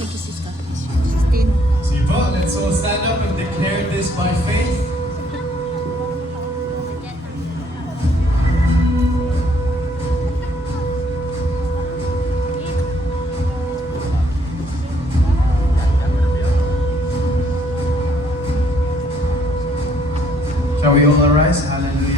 Thank you, Sister. Christine. Sibo, let's all stand up and declare this by faith. Shall we all arise? Hallelujah.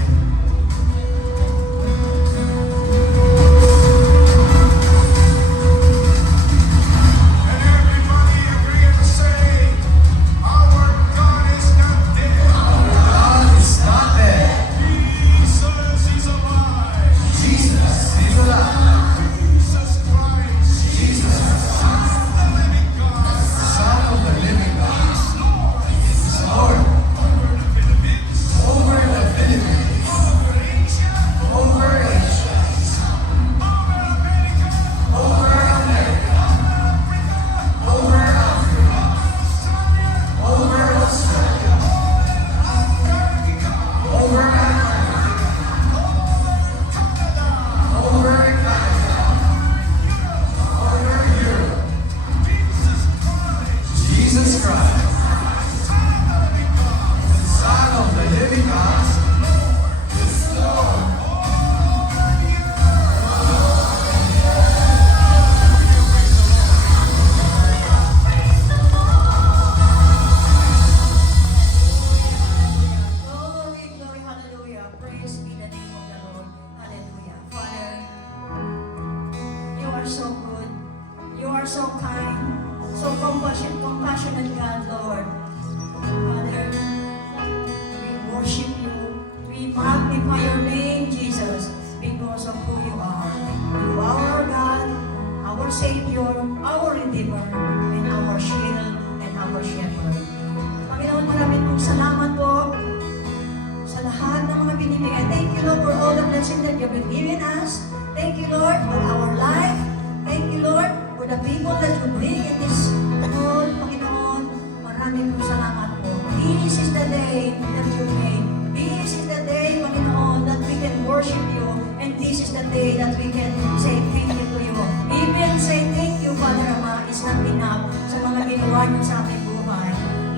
Compassionate God, Lord. Father, we worship you. We magnify your name, Jesus, because of who you are. You are our God, our Savior, our Redeemer, and our Shield and our Shepherd. Panginoon, maraming pong salamat po sa lahat ng mga binibigay. Thank you, Lord, for all the blessings that you have given us. Thank you, Lord, for our life. Thank you, Lord, for the people that you bring in this world, Panginoon. Maraming pong salamat po. This is the day that you made. This is the day, Panginoon, that we can worship you. And this is the day that we can say thank you to you. Even say thank you, Father Ama, is not enough sa mga ginawa niyo sa aming buhay.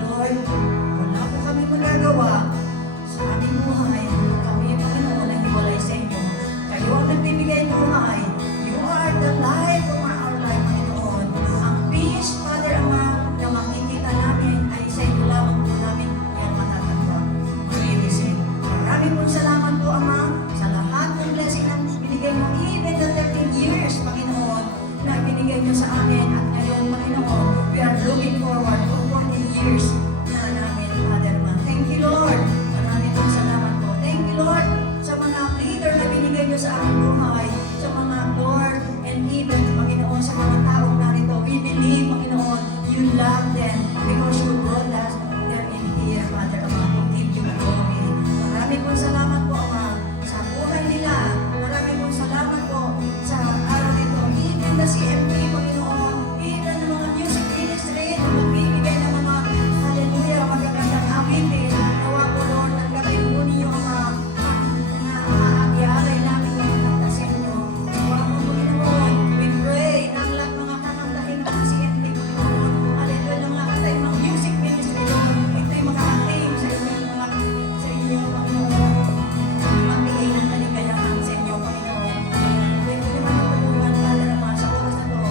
Lord, wala po kami magagawa sa aming buhay. Kami, Panginoon, ang hiwalay sa inyo. Kayo ang nagbibigay buhay. You are the life of our life, Panginoon. Ang peace, Father Ama, na makikita namin ay sa inyo lamang po namin yan matatanggap. Mag-ibisig. Maraming po salamat po, Ama, sa lahat ng blessing na binigay mo, even the 13 years, Panginoon, na binigay niyo sa amin. At ngayon, Panginoon, we are looking forward to 40 years na namin, Father Ama. Thank you, Lord. Maraming po salamat po. Thank you, Lord, sa mga leader na binigay niyo sa aming buhay, sa mga Lord, and even, Panginoon, sa mga taong narito. We believe, Panginoon, you love them because you brought us them in here, Father Ama, to give you glory. Maraming po salamat po, Ama, sa buhay nila. Maraming po salamat po sa araw nito. Even the CMP, Panginoon, even the mga music ministry na magbibigay ng mga, hallelujah, magagandang awitin. Nawa po, Lord, nagkabay po ninyo ang mga aagyalay namin ng sa inyo. Nawa po, Panginoon, we pray na ang lahat mga kanang ng CMP, Panginoon, hallelujah, ng lahat tayo mga music ministry, Lord, ito'y makakating sa inyo, Panginoon. Magbigay ng kaligayahan sa inyo, Panginoon. Pwede ko naman matulungan, Father Ama, sa oras na to.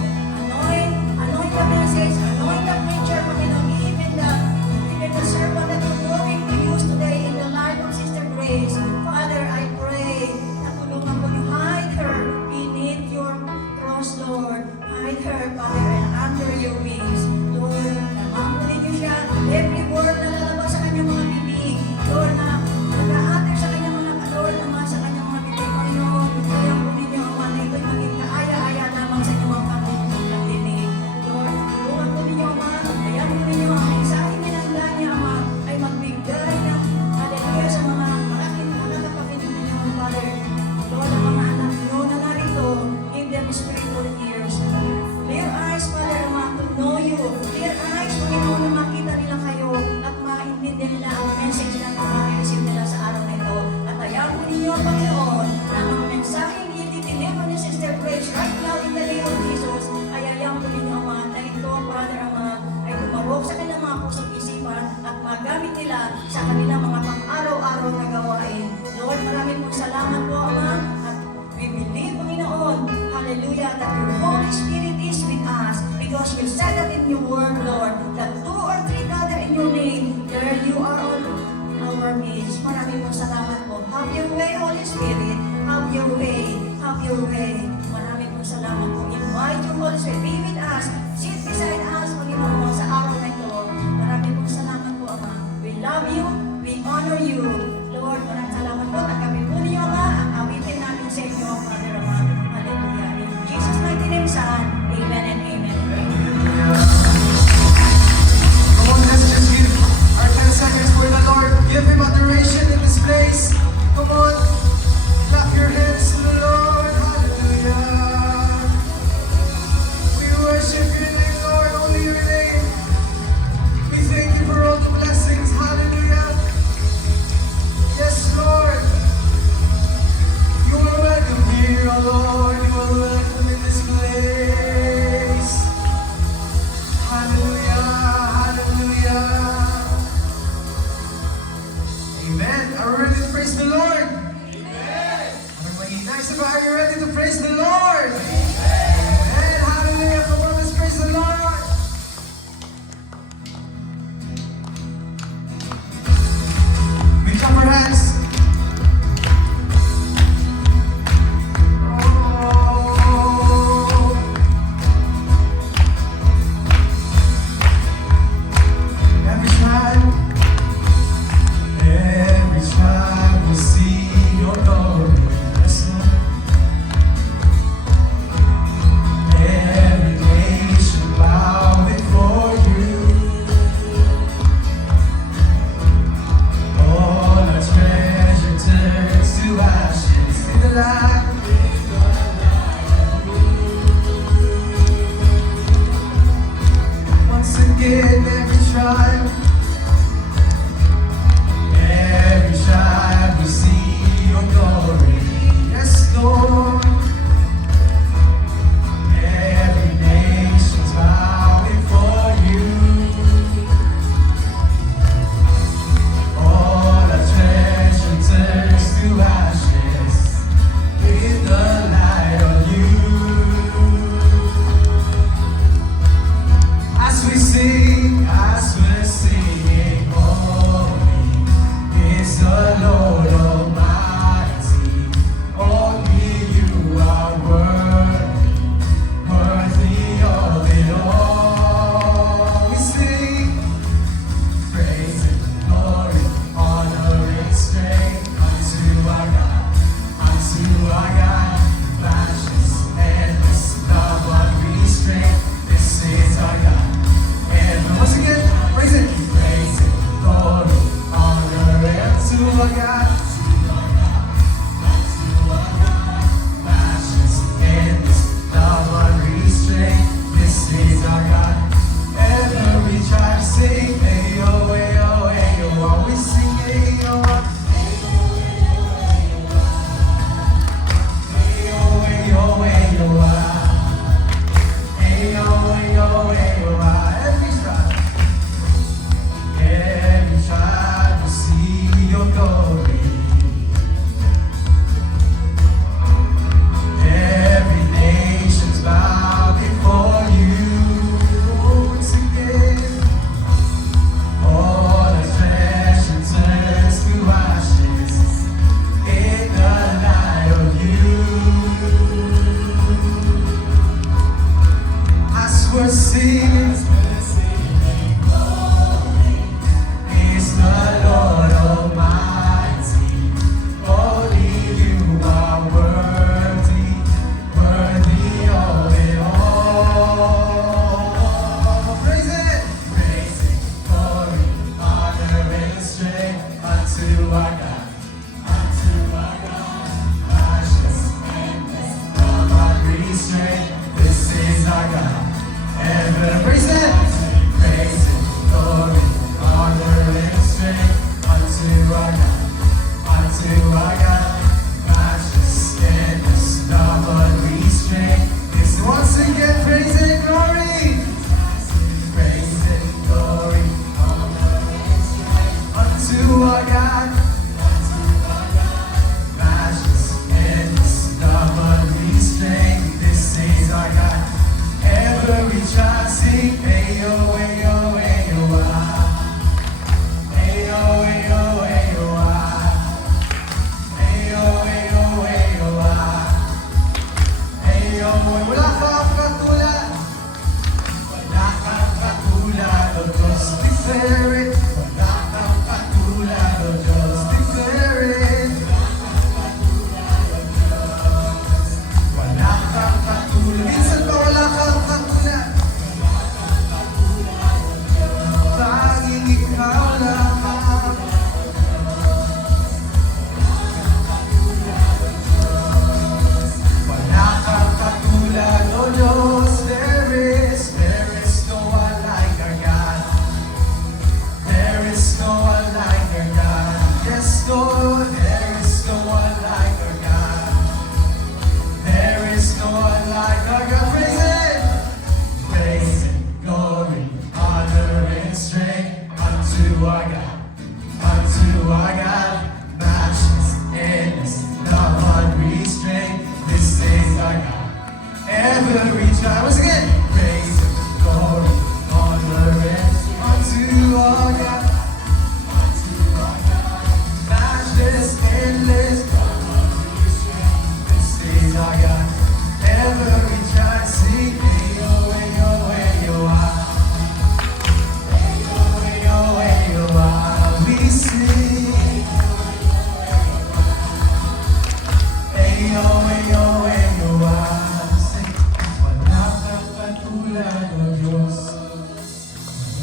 Anoint the message, anoint the preacher, Panginoon, even the sermon that you're going to use today in the life of Sister Grace. Father, I pray na tulungan mo, you hide her beneath your cross, Lord. Hide her, Father, and under your wings. Lord, namamunin niyo siya. Every word na lalabas sa kanyang mga bibig, Lord, na nag-a-utter sa kanyang mga Lord, naman sa kanyang mga bibig, Panginoon. Kaya po ninyo, Ama, na ito'y maging kaaya-aya lamang sa inyong mga pagdinig. Lord, tulungan po ninyo, Ama. Kaya po ninyo, ang mensahe niya, Ama, ay magbigay ng hallelujah sa mga malaking kapatid ninyo, Father. Lord, ang mga anak nyo na narito, give them spiritual ears. Clear eyes, Father, Ama, to know you. Clear eyes, Panginoon, na makita nila kayo. because you said that in your word, Lord, that 2 or 3 gather in your name, there you are on our midst. Maraming pong salamat po. Have your way, Holy Spirit. Have your way. Have your way. Maraming pong salamat po. Invite your Holy Spirit. Be with us. Sit beside us, Panginoon, sa araw na ito. Maraming pong salamat po, Ama. We love you. We honor you. Lord, maraming salamat po. Tagapin po niyo, Ama, ang awitin namin sa inyo, Father, Ama. Hallelujah. In Jesus' mighty name, Son. Amen and amen. Come on, let's just give our 10 seconds for the Lord. Give Him adoration in this place. Come on, clap your hands to the Lord. Hallelujah. We worship your name, Lord, only your name. We thank you for all the blessings. Hallelujah. Yes, Lord. You are welcome here, oh Lord. You are welcome in this place. Hallelujah, hallelujah. Amen. Are we ready to praise the Lord? Amen. Are you ready to praise the Lord? Amen. Hallelujah. Come on, let's praise the Lord. We clap our hands. Oh. Every time we see your glory, yes, Lord. Every nation bow before you. All our treasure turns to ashes in the light. Once again, every trial. Every time we see your glory, yes, Lord. Every nation's bow before you. All our treasure turns to ashes in the light of you. As we sing, as we're singing, holy is the Lord Almighty. Only you are worthy, worthy of it all. We sing, praise and glory, honor and strength unto our God, matchless, endless, love unrestrained. This is our God. And once again, praise it, glory, honor to our God, matchless, endless, love unrestrained. This is our God. Every tribe sing, ayo, ayo, ayo. We sing, ayo, ayo, ayo, ayo, ayo, ayo, ayo. Every time we see your glory, every nation's bow before you. Once again, all our treasure turns to ashes in the light of you. As we're singing, is the Lord Almighty. Only you are worthy, worthy of it all. Praise it, glory, honor and strength unto our God, matchless, endless, love unrestrained. This is our God. And praise it. declare it. Wala kang katulad, O Diyos. Declare it. Wala kang katulad. Minsan ba wala kang katulad? Tanging ikaw lamang. Wala kang katulad, O Diyos. There is no one like our God. There is no one like our God. Yes, Lord, there is no one like our God. There is no one like our God. Praise it! Praise and glory, honor and strength unto our God. Unto our God, matchless, endless, not unrestrained. This is our God. Every time, once again, praise and glory, honor and strength unto our God. Unto our God, matchless, endless, not unrestrained. This is our God. Every time, sing, hey, oh, hey, oh, hey, oh, ah. Hey, oh, hey, oh, hey, oh, ah. We sing. Hey, oh, hey, oh, hey, oh, ah. Sing. Wala kang katulad, O Diyos.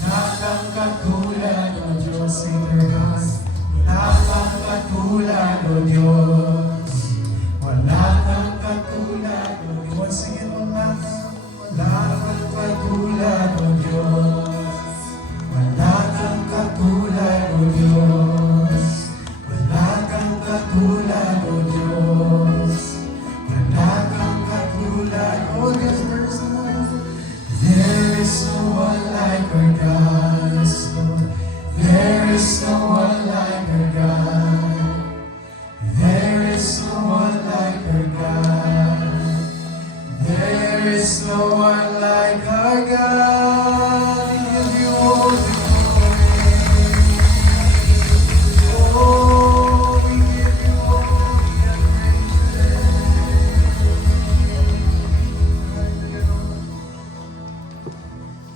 Wala kang katulad, O Diyos. Sing your hands. Wala kang katulad, O Diyos. Wala kang katulad, O Diyos. Once again, wala kang katulad, O Diyos. Wala kang katulad, O Diyos. Wala kang katulad, O Diyos. Wala kang katulad, O Diyos. There is no one like our God. Yes, Lord. There is no one like our God. There is no one like our God. There is no one like our God. We give you all the glory. Oh, we give you all the adoration.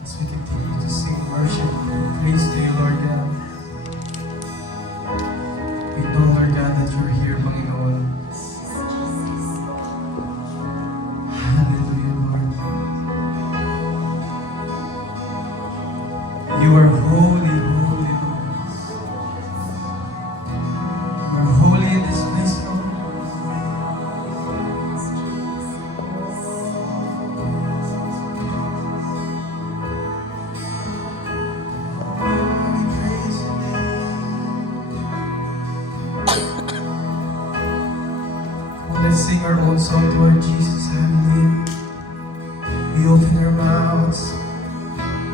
As we continue to sing worship, praise to you, Lord God. We know, Lord God, that you're here, Panginoon. Hallelujah, Lord. You are holy, holy, Lord. You are holy in this place, Lord. We praise your name. Let's sing our own song to our Jesus. Hallelujah. We open our mouths.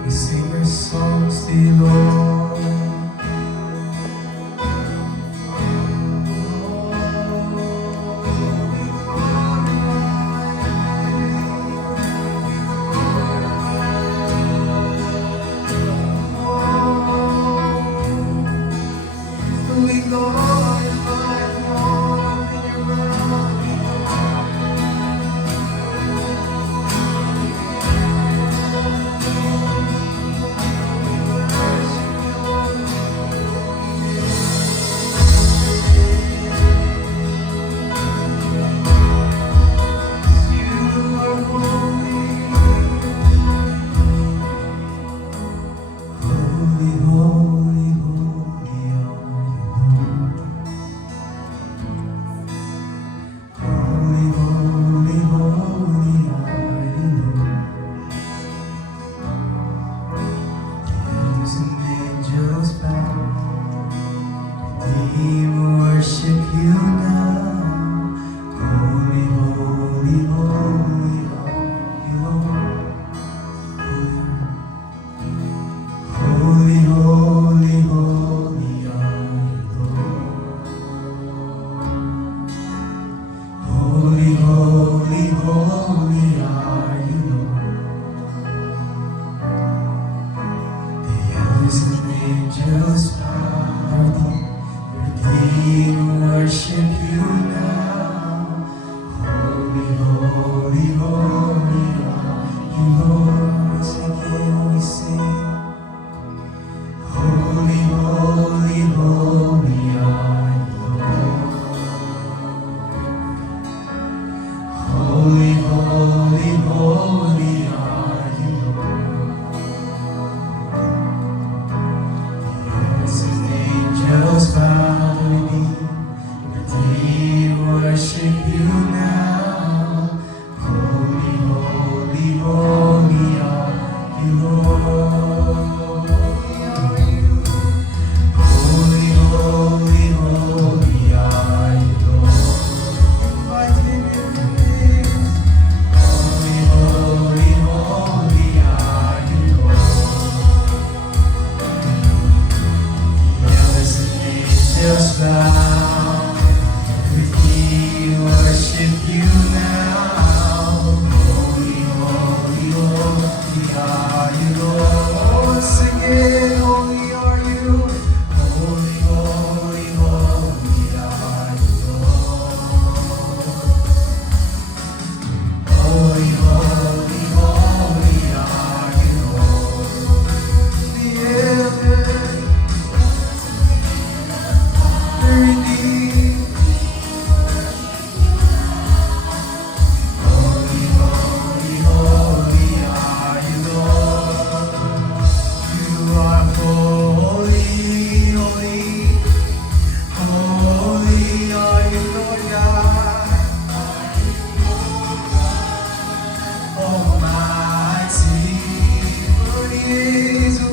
We sing our songs to you, Lord. We glorify you, open your mouth. Holy, holy, holy are you, Lord. Invite him in the midst. Holy, holy, holy are you, Lord. Heavens and angels bow. With me worship you now. Holy, holy, holy are you, Lord. Sing it, holy are you. Holy, holy, holy are you, Lord. Holy, holy, holy are you, Lord. The heavens redeemed. Holy, holy, holy are you, Lord. You are holy, holy, holy are you, Lord God. Almighty, worthy is the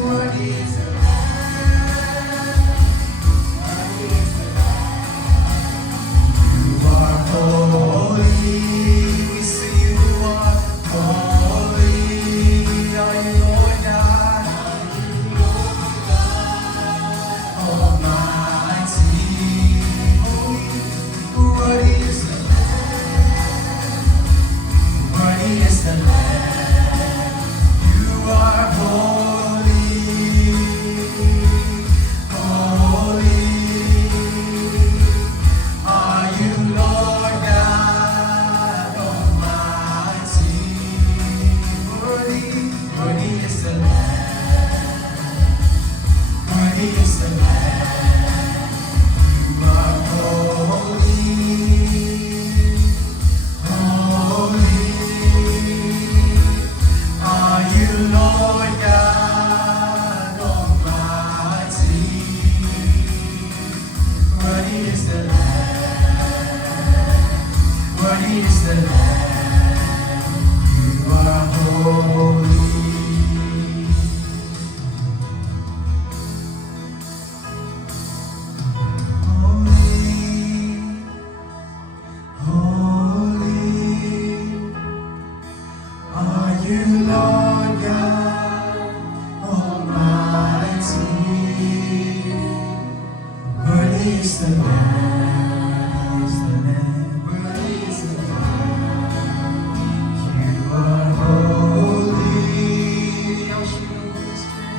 You are holy, we say you are holy, are you, Lord God? Almighty, holy, worthy is the worthy is the Lamb. You are holy, holy. Are you Lord God Almighty? Worthy, worthy is the Lamb. Worthy is the Lamb. You are holy, holy. Are you Lord God Almighty? Worthy is the Lamb. Worthy is the Lamb. You are holy. Holy, holy, are you Lord God Almighty? Worthy is the Lamb, is the Lamb, worthy is the Lamb. You are holy,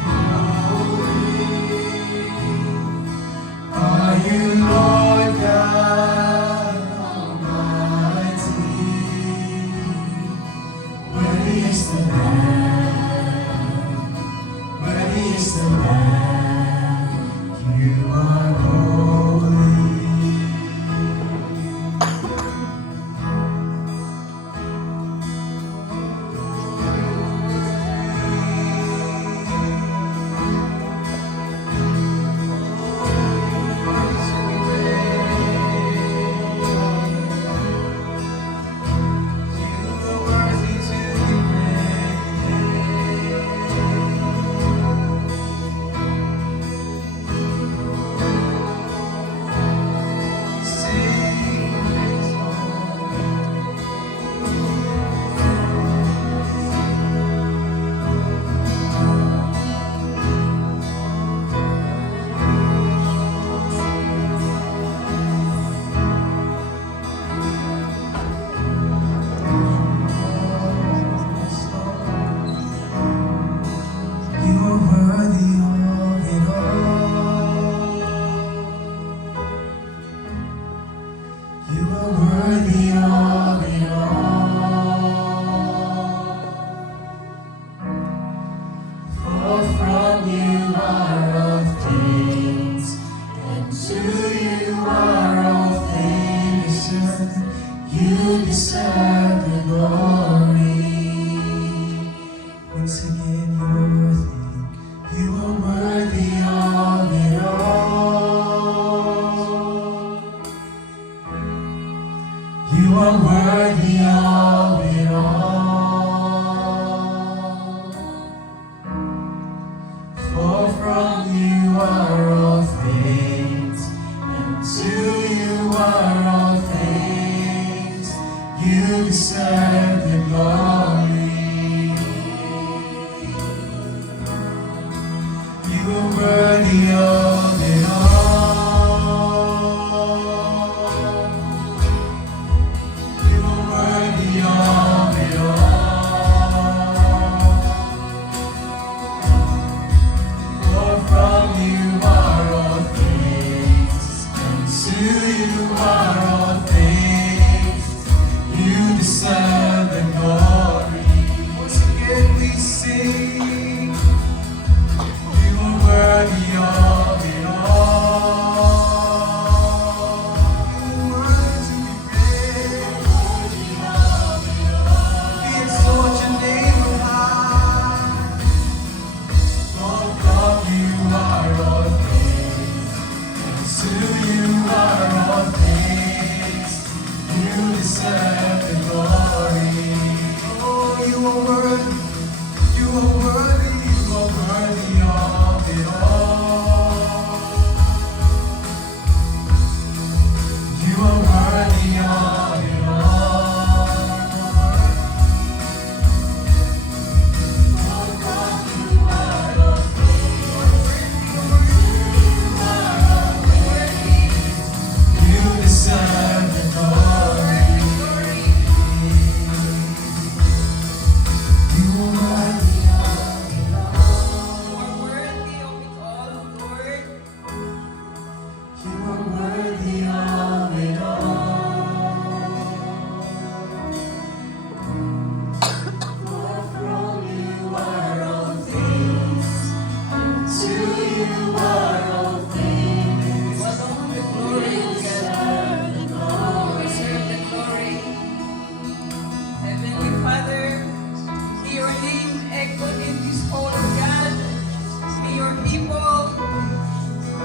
holy. Are you Lord God Almighty? Worthy is the Lamb, worthy is the Lamb. You are holy. You are worthy to be praised. worthy of it all. You are worthy of it all. For from you are all things, and to you are all things. You deserve the glory. Once again we sing. You are worthy of it all. You are to be praised. We exalt your name on high. For from you are all things, and to you are all things. You deserve the glory. Oh, you are worthy. You are worthy. You are worthy of it all. You are worthy of it all. You deserve the glory. You are worthy of it all. You are worthy of it all, Lord. You are worthy of it all. For from you are all things, and to you are all things. You alone the glory, O God. You deserve the glory. Heavenly Father, may your name echo in this hall, O God. May your people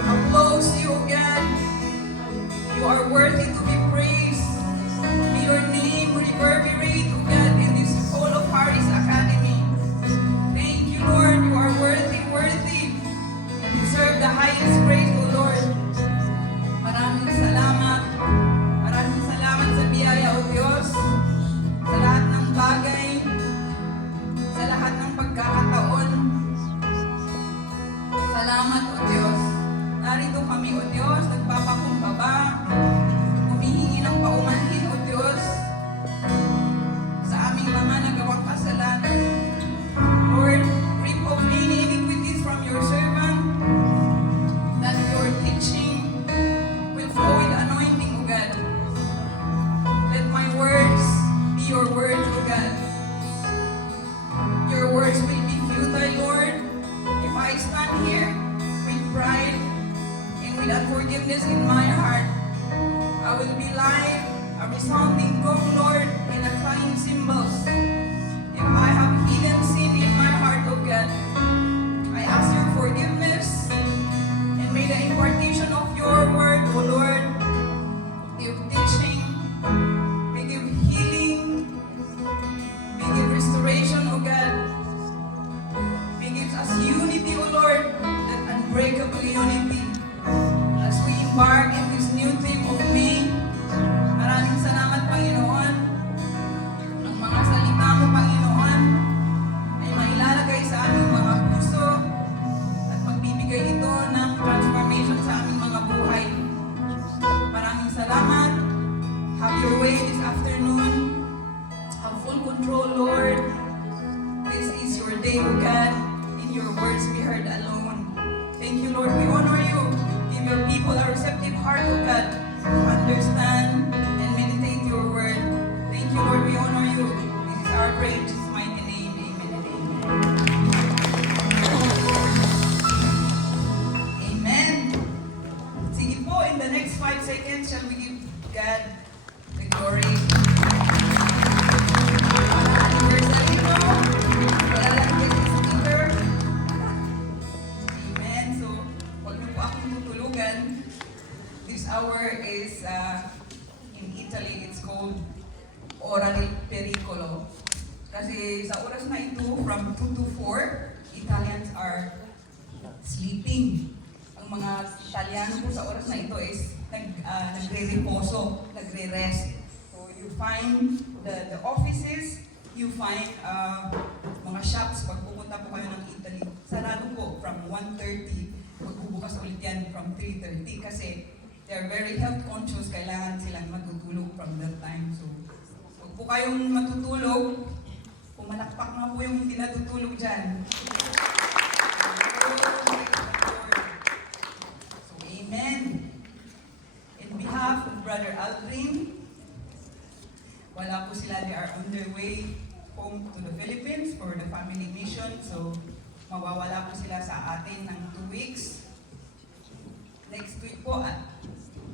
applause you, O God. You are worthy to be praised. May your name reverberate, O God, in this hall of Harris Academy. Thank you, Lord. You are worthy, worthy. You deserve the highest praise, O Lord. Maraming salamat. Maraming salamat sa biyaya, O Diyos. Sa lahat ng bagay. Sa lahat ng pagkakataon. Salamat, O Diyos. Narito kami, O Diyos, nagpapakumbaba. Humihingi ng paumanhin, O Diyos, sa aming mga nagawang kasalanan. Lord, rip off any iniquities from your servant, that your teaching will flow with anointing, O God. Let my words be your words, O God. Your words will be futile, Lord. If I stand here with pride and with unforgiveness in my heart, I will be like a resounding gong, Lord, and a crying cymbals. If I have hidden sin in my heart, O God, I ask your forgiveness, and may the impartation of your word, O Lord, give teaching, may give healing, may give restoration, O God, may give us unity, O Lord, that unbreakable unity. As we embark in this new theme of me, maraming salamat, Panginoon. Ang mga salita mo, Panginoon, ay mailalagay sa aming mga puso at magbibigay ito ng transformation sa aming mga buhay. Maraming salamat. Have your way this afternoon. Have full control, Lord. This is your day, O God. In your words be heard alone. Thank you, Lord. We honor you. Give your people a receptive heart, O God, to understand and meditate your word. Thank you, Lord. We honor you. This is our prayer in Jesus' mighty name. Amen and amen. Amen. Sige po, in the next 5 seconds, shall we give God the glory? Anniversary po. Wala lang din si speaker. Amen. So, huwag niyo po akong tutulugan. This hour is in Italy, it's called Ora del Pericolo. Kasi sa oras na ito, from 2 to 4, Italians are sleeping. Ang mga Italiano po sa oras na ito is nagre-reposo, nagre-rest. So you find the offices, you find mga shops pag pupunta po kayo ng Italy. Sarado po from 1:30. bukas ulit yan from 3:30 kasi they're very health conscious, kailangan silang matutulog from that time. So, huwag po kayong matutulog, pumalakpak nga po yung hindi natutulog dyan. So, amen. In behalf of Brother Aldrin, wala po sila, they are on their way home to the Philippines for the family mission. So, mawawala po sila sa atin ng 2 weeks. Next week po,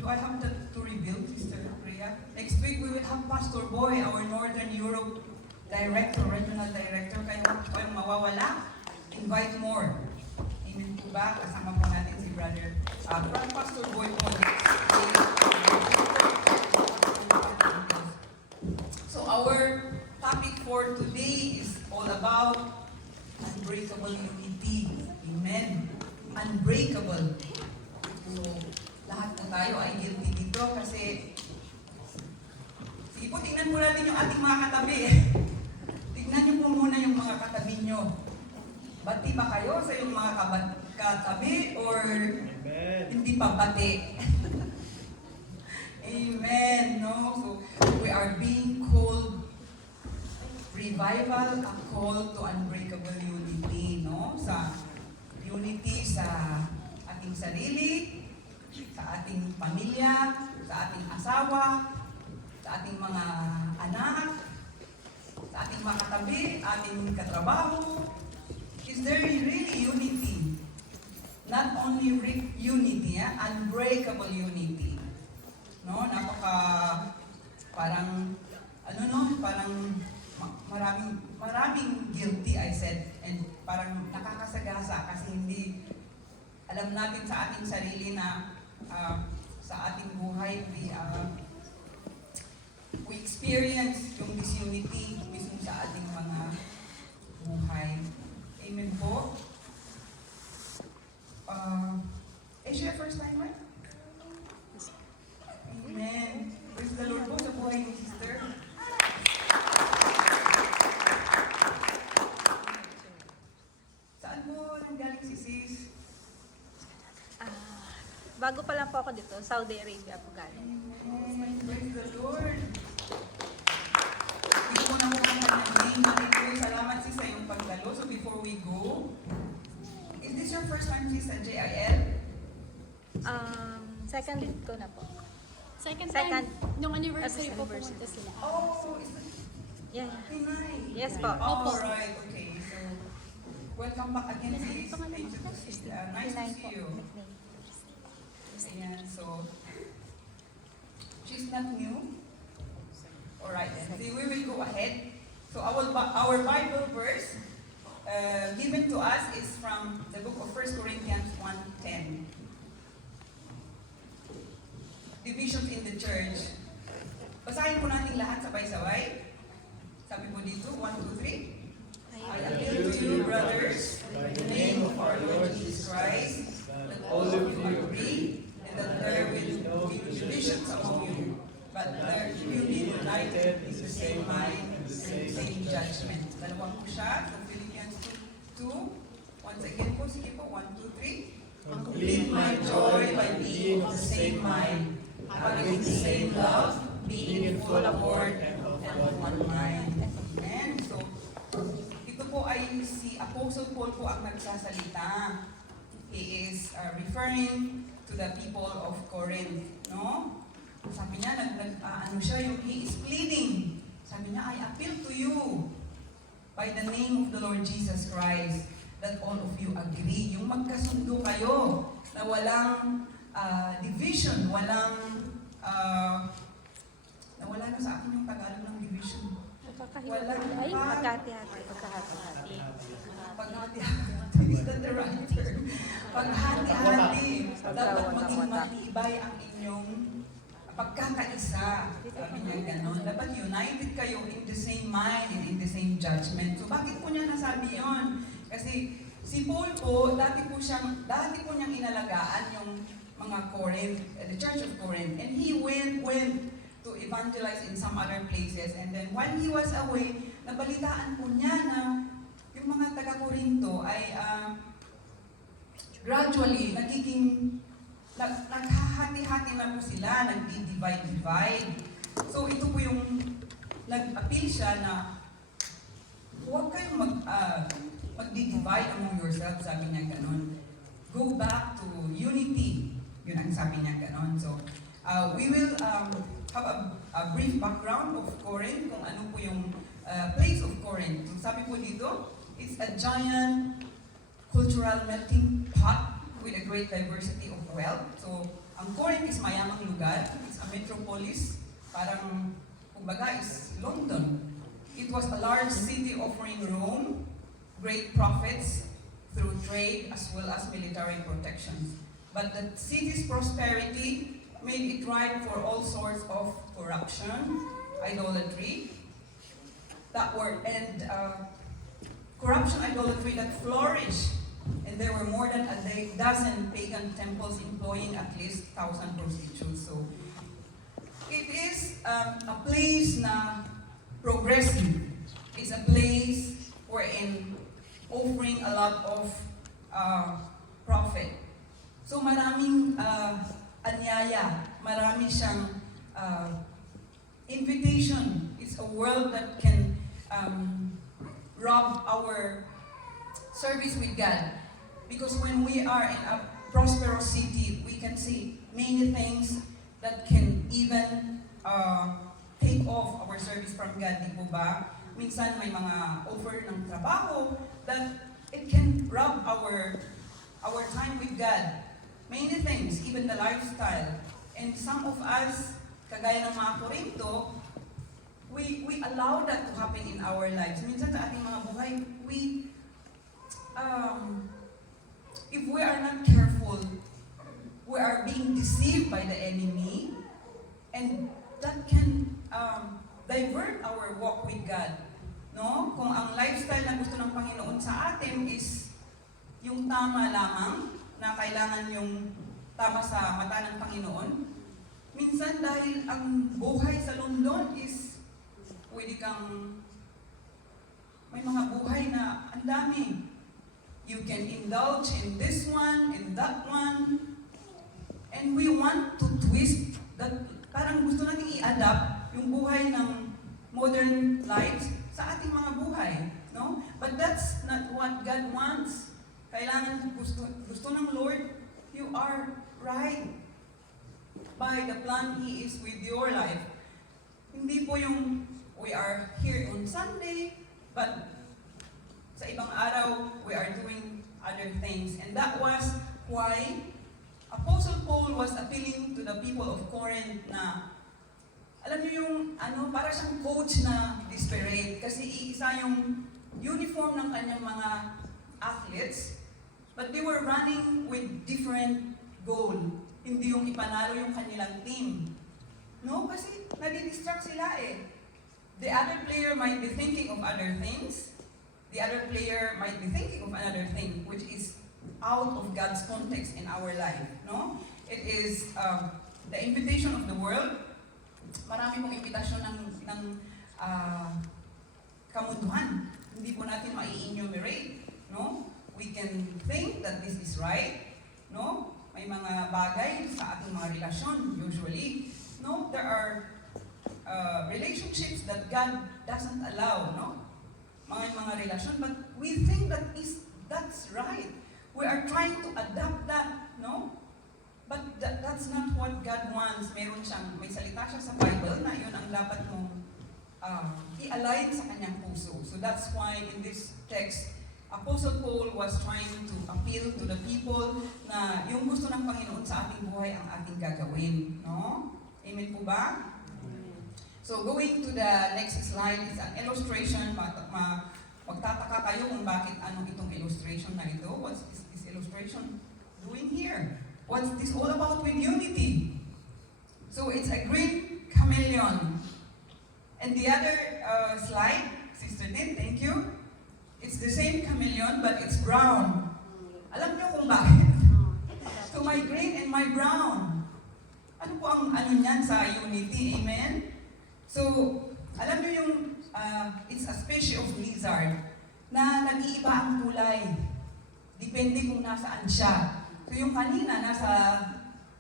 do I have to reveal, Sister Rhea? Next week, we will have Pastor Boy, our Northern Europe Director, Regional Director. Kayong mawawala, invite more. Amen po ba? Kasama po natin si Brother Pastor Boy po next week. So our topic for today is all about unbreakable unity. Amen. Unbreakable. So, lahat po tayo ay guilty dito kasi sige po, tingnan po natin yung ating mga katabi. Tingnan niyo po muna yung mga katabi niyo. Bati ba kayo sa yung mga katabi or hindi pa bati? Amen. No? So, we are being called revival, a call to unbreakable unity, no? Sa unity sa ating sarili, sa ating pamilya, sa ating asawa, sa ating mga anak, sa ating mga katabi, ating katrabaho. Is there really unity? Not only unity, unbreakable unity. No, parang maraming guilty, I said, and parang nakakasagasa kasi hindi alam natin sa ating sarili na sa ating buhay we experience yung disunity mismo sa ating mga buhay. Amen po. Is she a first timer? Amen. Praise the Lord po sa buhay ni sister. Saan po nanggaling si sis? Bago pa lang po ako dito, Saudi Arabia po galing. Amen. Praise the Lord. Hindi ko na po ang name. Salamat sis sa iyong pagdalo. So before we go, is this your first time sis sa JIL? Second ko na po. Second Second. time, nung anniversary po Anniversary. pumunta sila. Oh, is that Yeah. Pinay? Yes po. Oh, right. Okay. So, welcome back again sis. Thank you to see. Nice to see you. Ayan, so, she's not new. Alright then, we will go ahead. So our Bible verse given to us is from the book of 1 Corinthians 1:10. Divisions in the church. Basahin po natin lahat sabay-sabay. Sabi po dito, 1, 2, 3. I appeal to you, brothers, in the name of our Lord Jesus Christ, that all of you agree, and that there will be divisions among you, but that you be united in the same mind and the same judgment. Dalawang po siya, so Philippians 2. Once again po, sige po, 1, 2, 3. Complete my joy by being of the same mind, having the same love, being in full accord, and of one mind. Amen. So, ito po ay si Apostle Paul po ang nagsasalita. He is referring to the people of Corinth, no? Sabi niya, he is pleading. Sabi niya, I appeal to you by the name of the Lord Jesus Christ that all of you agree. Yung magkasundo kayo na walang division, walang nawala na sa akin yung Tagalog ng division. Ay, magkati-hati. Paghati-hati. Is that the right term? Paghati-hati. Dapat maging matibay ang inyong pagkakaisa. Sabi niya gano'n. Dapat united kayo in the same mind and in the same judgment. So bakit po niya nasabi yon? Kasi si Paul po, dati po niyang inalagaan yung mga Corinth, the Church of Corinth. And he went to evangelize in some other places. And then while he was away, nabalitaan po niya na yung mga taga-Corinto ay gradually, naghahati-hati na po sila, nagdi-divide. So ito po yung nag-appeal siya na huwag kayong mag-divide among yourselves, sabi niya ganon. Go back to unity. Yun ang sabi niya ganon. So, we will have a brief background of Corinth, kung ano po yung place of Corinth. So, sabi po dito, it's a giant cultural melting pot with a great diversity of wealth. So, ang Corinth is mayamang lugar. It's a metropolis. Parang, kumbaga, is London. It was a large city offering Rome great profits through trade as well as military protections. But the city's prosperity made it ripe for all sorts of corruption, idolatry, corruption, idolatry that flourished. And there were more than a dozen pagan temples employing at least 1,000 prostitutes. So it is a place na progressive. It's a place wherein offering a lot of profit. So maraming anyaya, marami siyang invitation. It's a world that can rob our service with God. Because when we are in a prosperous city, we can see many things that can even take off our service from God, di po ba? Minsan may mga offer ng trabaho that it can rob our time with God. Many things, even the lifestyle. And some of us, kagaya ng mga Korinto, we allow that to happen in our lives. Minsan sa ating mga buhay, if we are not careful, we are being deceived by the enemy, and that can divert our walk with God. No? Kung ang lifestyle na gusto ng Panginoon sa atin is yung tama lamang, na kailangan yung tama sa mata ng Panginoon, minsan dahil ang buhay sa London is pwede kang may mga buhay na ang dami. You can indulge in this one, in that one, and we want to twist that, parang gusto natin i-adapt yung buhay ng modern lives sa ating mga buhay, no? But that's not what God wants. Kailangan gusto ng Lord, you are right by the plan He is with your life. Hindi po yung we are here on Sunday, but sa ibang araw, we are doing other things. And that was why Apostle Paul was appealing to the people of Corinth na, alam niyo yung, para siyang coach na desperate. Kasi iisa yung uniform ng kanyang mga athletes, but they were running with different goal. Hindi yung ipanalo yung kanilang team. No? Kasi nadidistract sila eh. The other player might be thinking of other things. The other player might be thinking of another thing, which is out of God's context in our life. No? It is the invitation of the world. Marami pong imbitasyon ng kamunduhan. Hindi po natin mai-enumerate. No? We can think that this is right. No? May mga bagay sa ating mga relasyon, usually. No? There are relationships that God doesn't allow. No? Mga relasyon, but we think that's right. We are trying to adapt that, no? But that's not what God wants. May salita siya sa Bible na yun ang dapat mong i-align sa kanyang puso. So that's why in this text, Apostle Paul was trying to appeal to the people na yung gusto ng Panginoon sa ating buhay ang ating gagawin, no? Amen po ba? So going to the next slide is an illustration. Magtataka kayo kung bakit itong illustration na ito. What's this illustration doing here? What's this all about with unity? So it's a green chameleon. And the other slide, Sister Din, thank you. It's the same chameleon but it's brown. Alam niyo kung bakit? So my green and my brown. Ano po ang niyan sa unity? Amen? So, alam niyo yung, it's a species of lizard na nag-iiba ang kulay. Depende kung nasaan siya. So yung kanina, nasa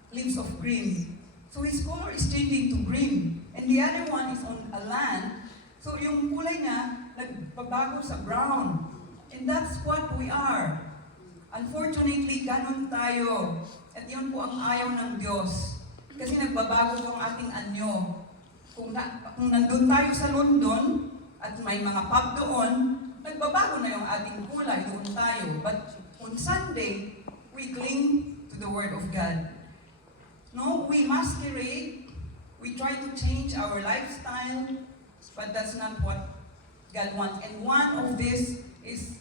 leaves of green. So his color is changing to green. And the other one is on a land. So yung kulay niya, nagbabago sa brown. And that's what we are. Unfortunately, ganun tayo. At yun po ang ayaw ng Diyos. Kasi nagbabago yung ating anyo. Kung nandun tayo sa London, at may mga pub doon, nagbabago na yung ating kulay, doon tayo. But on Sunday, we cling to the Word of God. No, we masquerade, we try to change our lifestyle, but that's not what God wants. And one of this is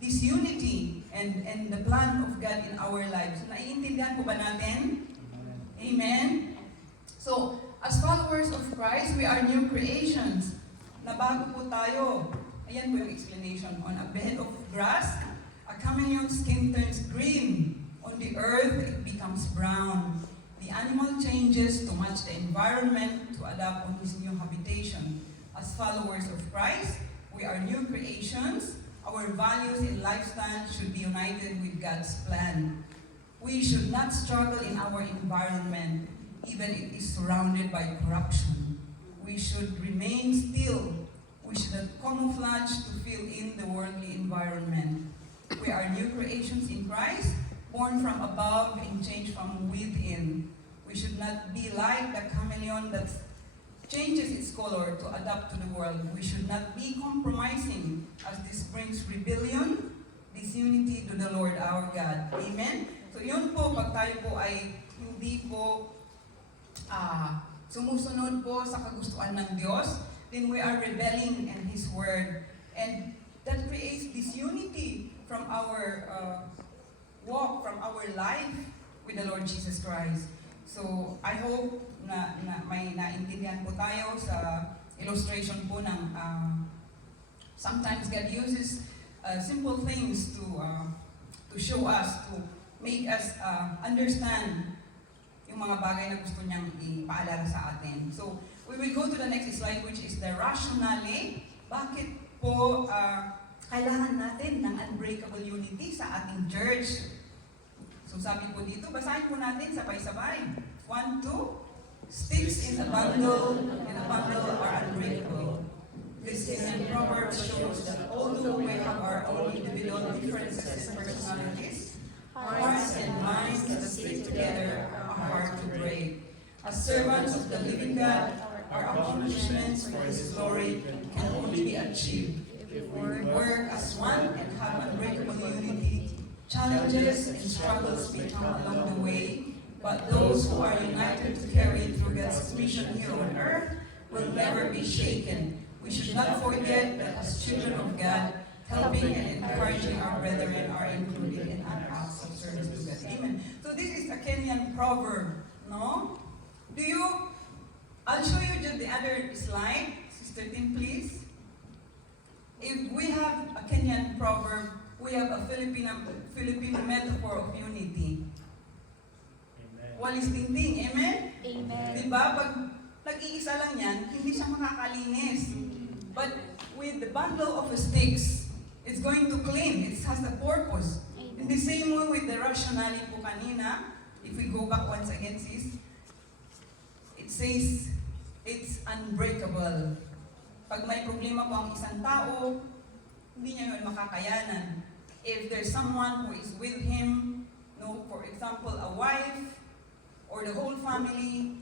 this unity and the plan of God in our lives. Naiintindihan po ba natin? Amen? So, as followers of Christ, we are new creations. Nabago po tayo. Ayan po yung explanation. On a bed of grass, a chameleon's skin turns green. On the earth, it becomes brown. The animal changes to match the environment to adapt on his new habitation. As followers of Christ, we are new creations. Our values and lifestyle should be united with God's plan. We should not struggle in our environment, even if it is surrounded by corruption. We should remain still. We should not camouflage to fill in the worldly environment. We are new creations in Christ, born from above and changed from within. We should not be like the chameleon that changes its color to adapt to the world. We should not be compromising, as this brings rebellion, disunity to the Lord our God. Amen? So yun po, pag tayo po ay hindi po sumusunod po sa kagustuhan ng Diyos, then we are rebelling in His Word. And that creates disunity from our walk, from our life with the Lord Jesus Christ. So, I hope na may naintindihan po tayo sa illustration po ng sometimes God uses simple things to show us, to make us understand yung mga bagay na gusto niyang ipaalala sa atin. So, we will go to the next slide, which is the rationale. Bakit po kailangan natin ng unbreakable unity sa ating church? So, sabi po dito, basahin po natin sabay-sabay. 1, 2. Sticks in a bundle are unbreakable. This Kenyan proverb shows that although we have our own individual differences and personalities, hearts and minds that stick together are hard to break. As servants of the living God, our accomplishments for His glory can only be achieved if we work as one and have unbreakable unity. Challenges and struggles may come along the way, but those who are united to carry through God's mission here on earth will never be shaken. We should not forget that as children of God, helping and encouraging our brethren are included in our acts of service to God. Amen. So this is a Kenyan proverb, no? I'll show you just the other slide. Sister Tim, please. If we have a Kenyan proverb, we have a Filipino metaphor of unity. Amen. Walis tingting, amen? Amen. Diba? Pag nag-iisa lang yan, hindi siya makakalinis. But with the bundle of sticks, it's going to clean. It has a purpose. In the same way with the rationale po kanina, if we go back once again, sis, it says it's unbreakable. Pag may problema po ang isang tao, hindi niya yun makakayanan. If there's someone who is with him, no, for example, a wife, or the whole family,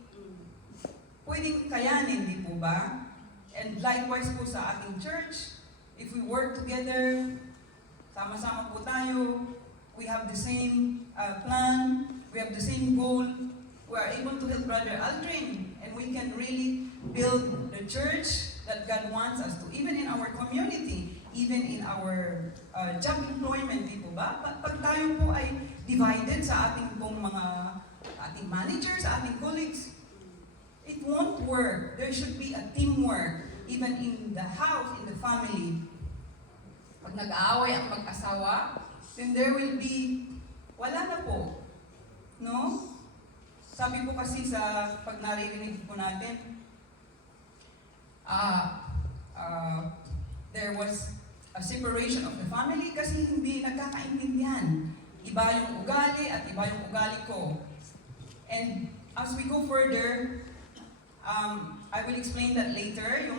pwedeng kayanin, di po ba? And likewise po sa ating church, if we work together, sama-sama po tayo, we have the same plan, we have the same goal, we are able to help Brother Aldrin, and we can really build the church that God wants us to, even in our community, even in our job employment, di po ba? Pag tayo po ay divided sa ating pong mga ating managers, sa ating colleagues, it won't work. There should be a teamwork, even in the house, in the family. Pag nag-aaway ang mag-asawa, then there will be, wala na po. No? Sabi po kasi sa pag naririnig po natin, there was a separation of the family kasi hindi nagkakaintindihan. iba yung ugali at iba yung ugali ko. And as we go further, I will explain that later.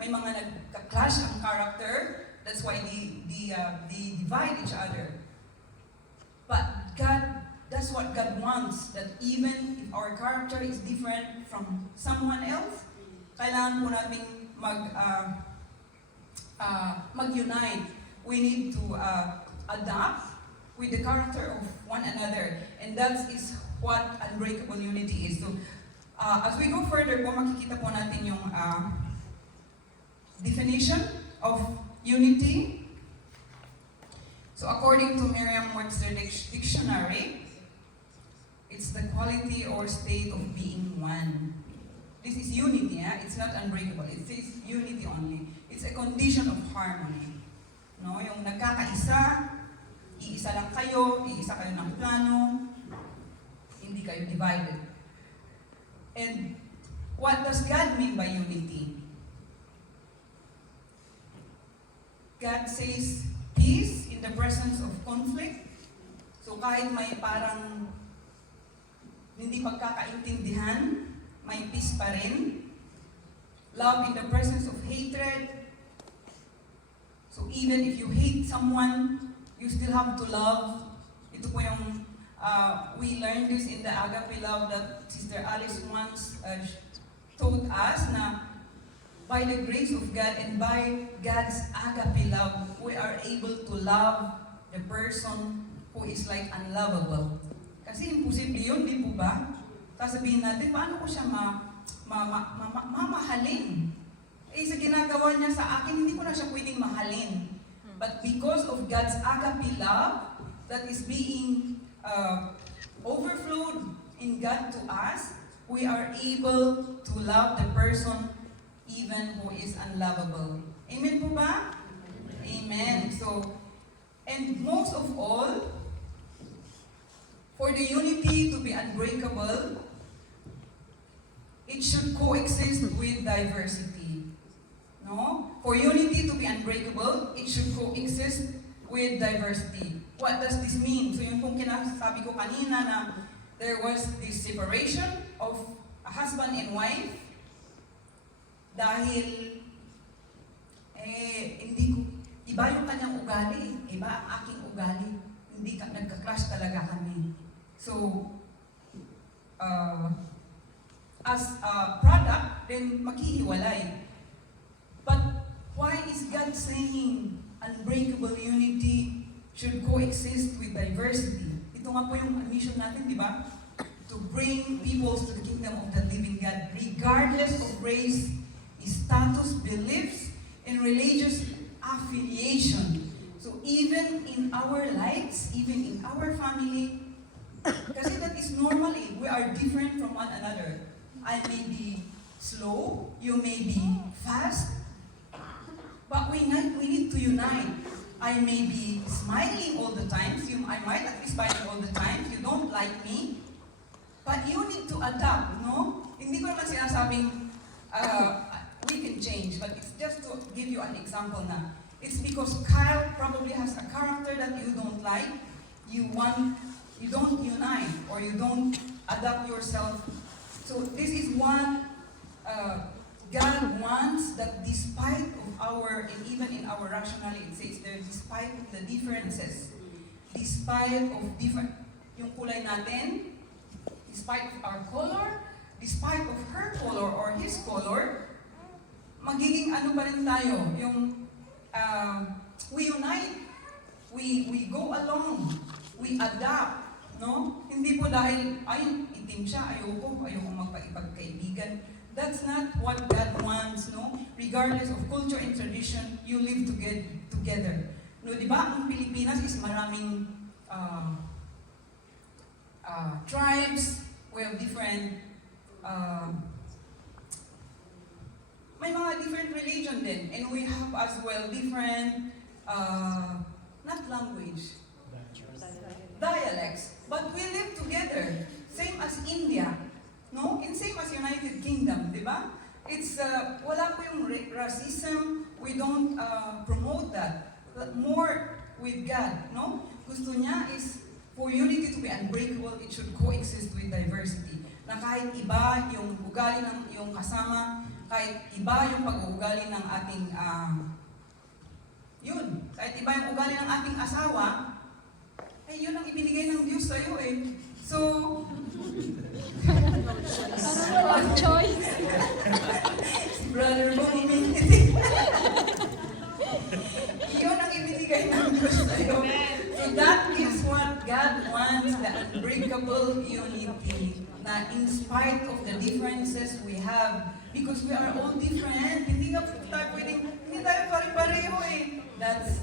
May mga nagka-clash ang character. That's why they divide each other. But God, that's what God wants. That even if our character is different from someone else, kailangan po natin mag-unite. We need to adapt with the character of one another. And that is what unbreakable unity is. So, as we go further po, makikita po natin yung definition of unity. So according to Merriam-Webster Dictionary, it's the quality or state of being one. This is unity, it's not unbreakable. It says unity only. It's a condition of harmony. Yung nagkakaisa, iisa lang kayo, iisa kayo ng plano, hindi kayo divided. And what does God mean by unity? God says peace in the presence of conflict. So kahit may parang hindi pagkakaintindihan, may peace pa rin. Love in the presence of hatred. So even if you hate someone, you still have to love. Ito po yung, we learned this in the Agape Love that Sister Alice once told us na by the grace of God and by God's agape love, we are able to love the person who is like unlovable. Kasi imposible yun, di po ba? Sasabihin natin, paano ko siya mamahalin? Sa ginagawa niya sa akin, hindi ko na siya pwedeng mahalin. But because of God's agape love that is being overflowed in God to us, we are able to love the person even who is unlovable. Amen po ba? Amen. So, and most of all, for the unity to be unbreakable, it should coexist with diversity. For unity to be unbreakable, it should coexist with diversity. What does this mean? So yung pong kinasabi ko kanina na there was this separation of a husband and wife dahil hindi ko, iba yung kanyang ugali, iba ang aking ugali. Hindi nagka-clash talaga kami. So, as a product, then maghihiwalay. But why is God saying unbreakable unity should coexist with diversity? Ito nga po yung mission natin, di ba? To bring peoples to the kingdom of the living God, regardless of race, status, beliefs, and religious affiliation. So even in our lives, even in our family, kasi that is normally, we are different from one another. I may be slow, you may be fast, but we need to unite. I may be smiling all the time, I might not be smiling all the time, you don't like me, but you need to adapt, no? Hindi ko naman sinasabing we can change, but it's just to give you an example na. It's because Kyle probably has a character that you don't like, you don't unite, or you don't adapt yourself. So this is one, God wants that despite of our, and even in our rationality, it says there, despite of the differences, despite of different, yung kulay natin, despite of our color, despite of her color or his color, magiging ano pa rin tayo, yung we unite, we go along, we adapt, no? Hindi po dahil, ay, itim siya, ayoko magpaipagkaibigan. That's not what God wants, no? Regardless of culture and tradition, you live together. No, di ba, ang Pilipinas is maraming tribes, we have different, may mga different religion din, and we have as well different, not language, dialects, but we live together, same as India, no? And same as United Kingdom, di ba? It's, wala po yung racism, we don't promote that, but more with God, no? gusto niya is for unity to be unbreakable, it should coexist with diversity. Na kahit iba yung ugali ng yung kasama, kahit iba yung pag-uugali ng ating kahit iba yung ugali ng ating asawa, ay yun ang ibinigay ng Diyos sa'yo eh. So, Parang walang choice. si brother mo yun ang ibinigay ng Diyos sa'yo. So that is what God wants, the unbreakable unity. Na in spite of the differences we have, because we are all different, hindi tayo pare-pareho eh. That's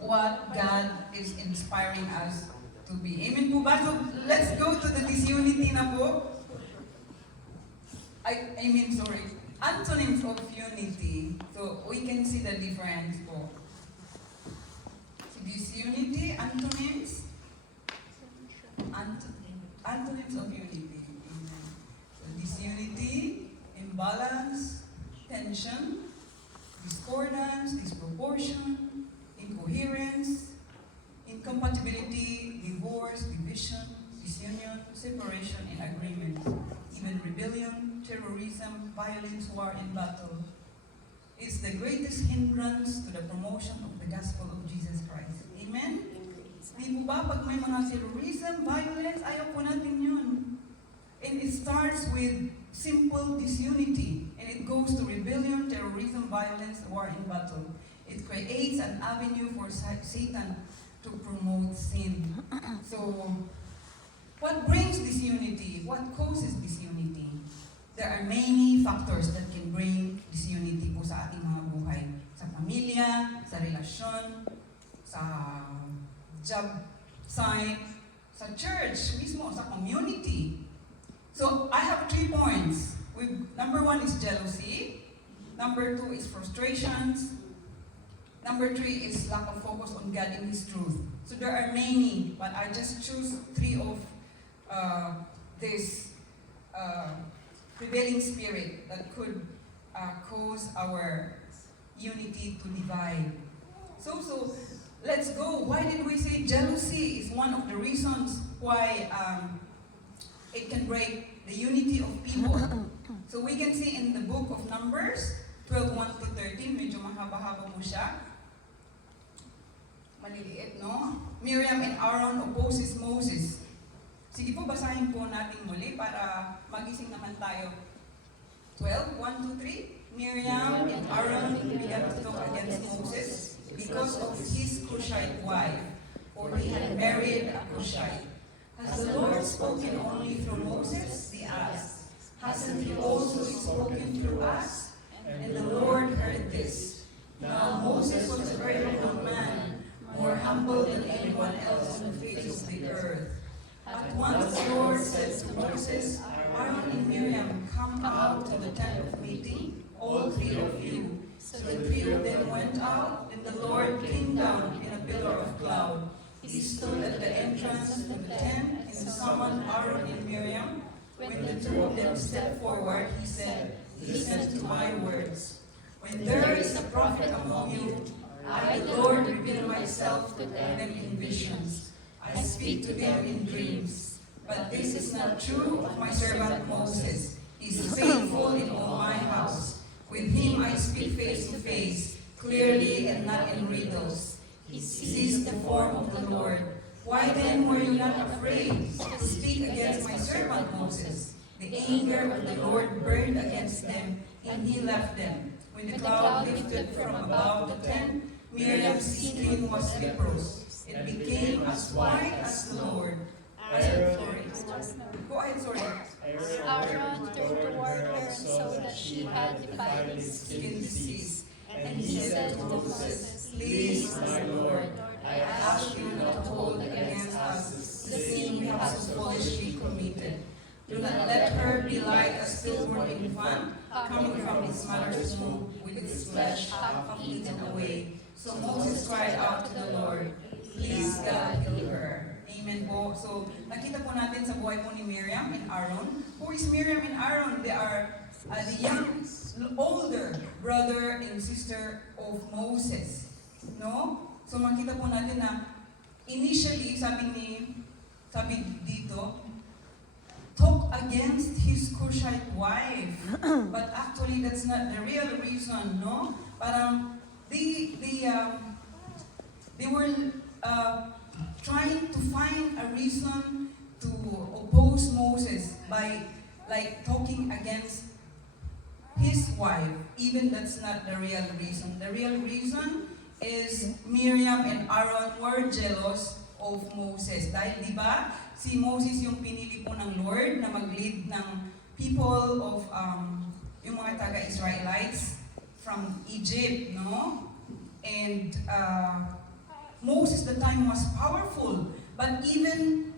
what God is inspiring us to be. Amen po ba? So let's go to the disunity na po. Antonyms of unity. So we can see the difference po. So disunity, antonyms. Antonyms of unity. Amen. So disunity, imbalance, tension, discordance, disproportion, incoherence, incompatibility, divorce, division, disunion, separation, and agreement, even rebellion, terrorism, violence, war, and battle. It's the greatest hindrance to the promotion of the gospel of Jesus Christ. Amen? Di mo ba pag may mga terrorism, violence, ayaw po natin yun. And it starts with simple disunity. And it goes to rebellion, terrorism, violence, war, and battle. It creates an avenue for Satan to promote sin. So, what brings disunity? What causes disunity? There are many factors that can bring disunity po sa ating mga buhay. Sa pamilya, sa relasyon, sa job site, sa church mismo, sa community. So, I have 3 points. Number 1 is jealousy. Number 2 is frustrations. Number 3 is lack of focus on God and His truth. So there are many, but I just choose 3 of this prevailing spirit that could cause our unity to divide. So let's go. Why did we say jealousy is one of the reasons why it can break the unity of people? So we can see in the book of Numbers 12:1-13, medyo mahaba-haba po siya. Maliliit, no? Miriam and Aaron opposes Moses. Sige po, basahin po natin muli para magising naman tayo. 12:1-3. Miriam and Aaron began to talk against Moses because of his Cushite wife, for he had married a Cushite. Has the Lord spoken only through Moses? They asked. Hasn't he also spoken through us? And the Lord heard this. Now Moses was a very humble man, more humble than anyone else on the face of the earth. At once the Lord said to Moses, Aaron and Miriam, come out to the tent of meeting, all 3 of you. So the 3 of them went out, and the Lord came down in a pillar of cloud. He stood at the entrance to the tent and summoned Aaron and Miriam. When the 2 of them stepped forward, he said, listen to my words. When there is a prophet among you, I, the Lord, reveal myself to them in visions. I speak to them in dreams. But this is not true of my servant Moses. He is faithful in all my house. With him I speak face to face, clearly and not in riddles. He sees the form of the Lord. Why then were you not afraid to speak against my servant Moses? The anger of the Lord burned against them, and he left them. When the cloud lifted from above the tent, Miriam's skin was leprous. It became as white as snow. Go ahead, sorry. Aaron turned toward her and saw that she had divided Skin disease. And he said to Moses, Please, my Lord, I ask you not to hold against us the sin we have so foolishly committed. Do not let her be like a stillborn infant coming from its mother's womb with its flesh half eaten away. So Moses cried out to the Lord, Please God, heal her. Amen po. So nakita po natin sa buhay po ni Miriam and Aaron. Who is Miriam and Aaron? They are the young, older brother and sister of Moses. No? So makita po natin na initially, sabi dito, talk against his Cushite wife. But actually, that's not the real reason, no? Parang, they were trying to find a reason to oppose Moses by like talking against his wife. Even that's not the real reason. The real reason is Miriam and Aaron were jealous of Moses. Dahil di ba, si Moses yung pinili po ng Lord na mag-lead ng people of yung mga taga-Israelites from Egypt, no? And Moses the time was powerful, but even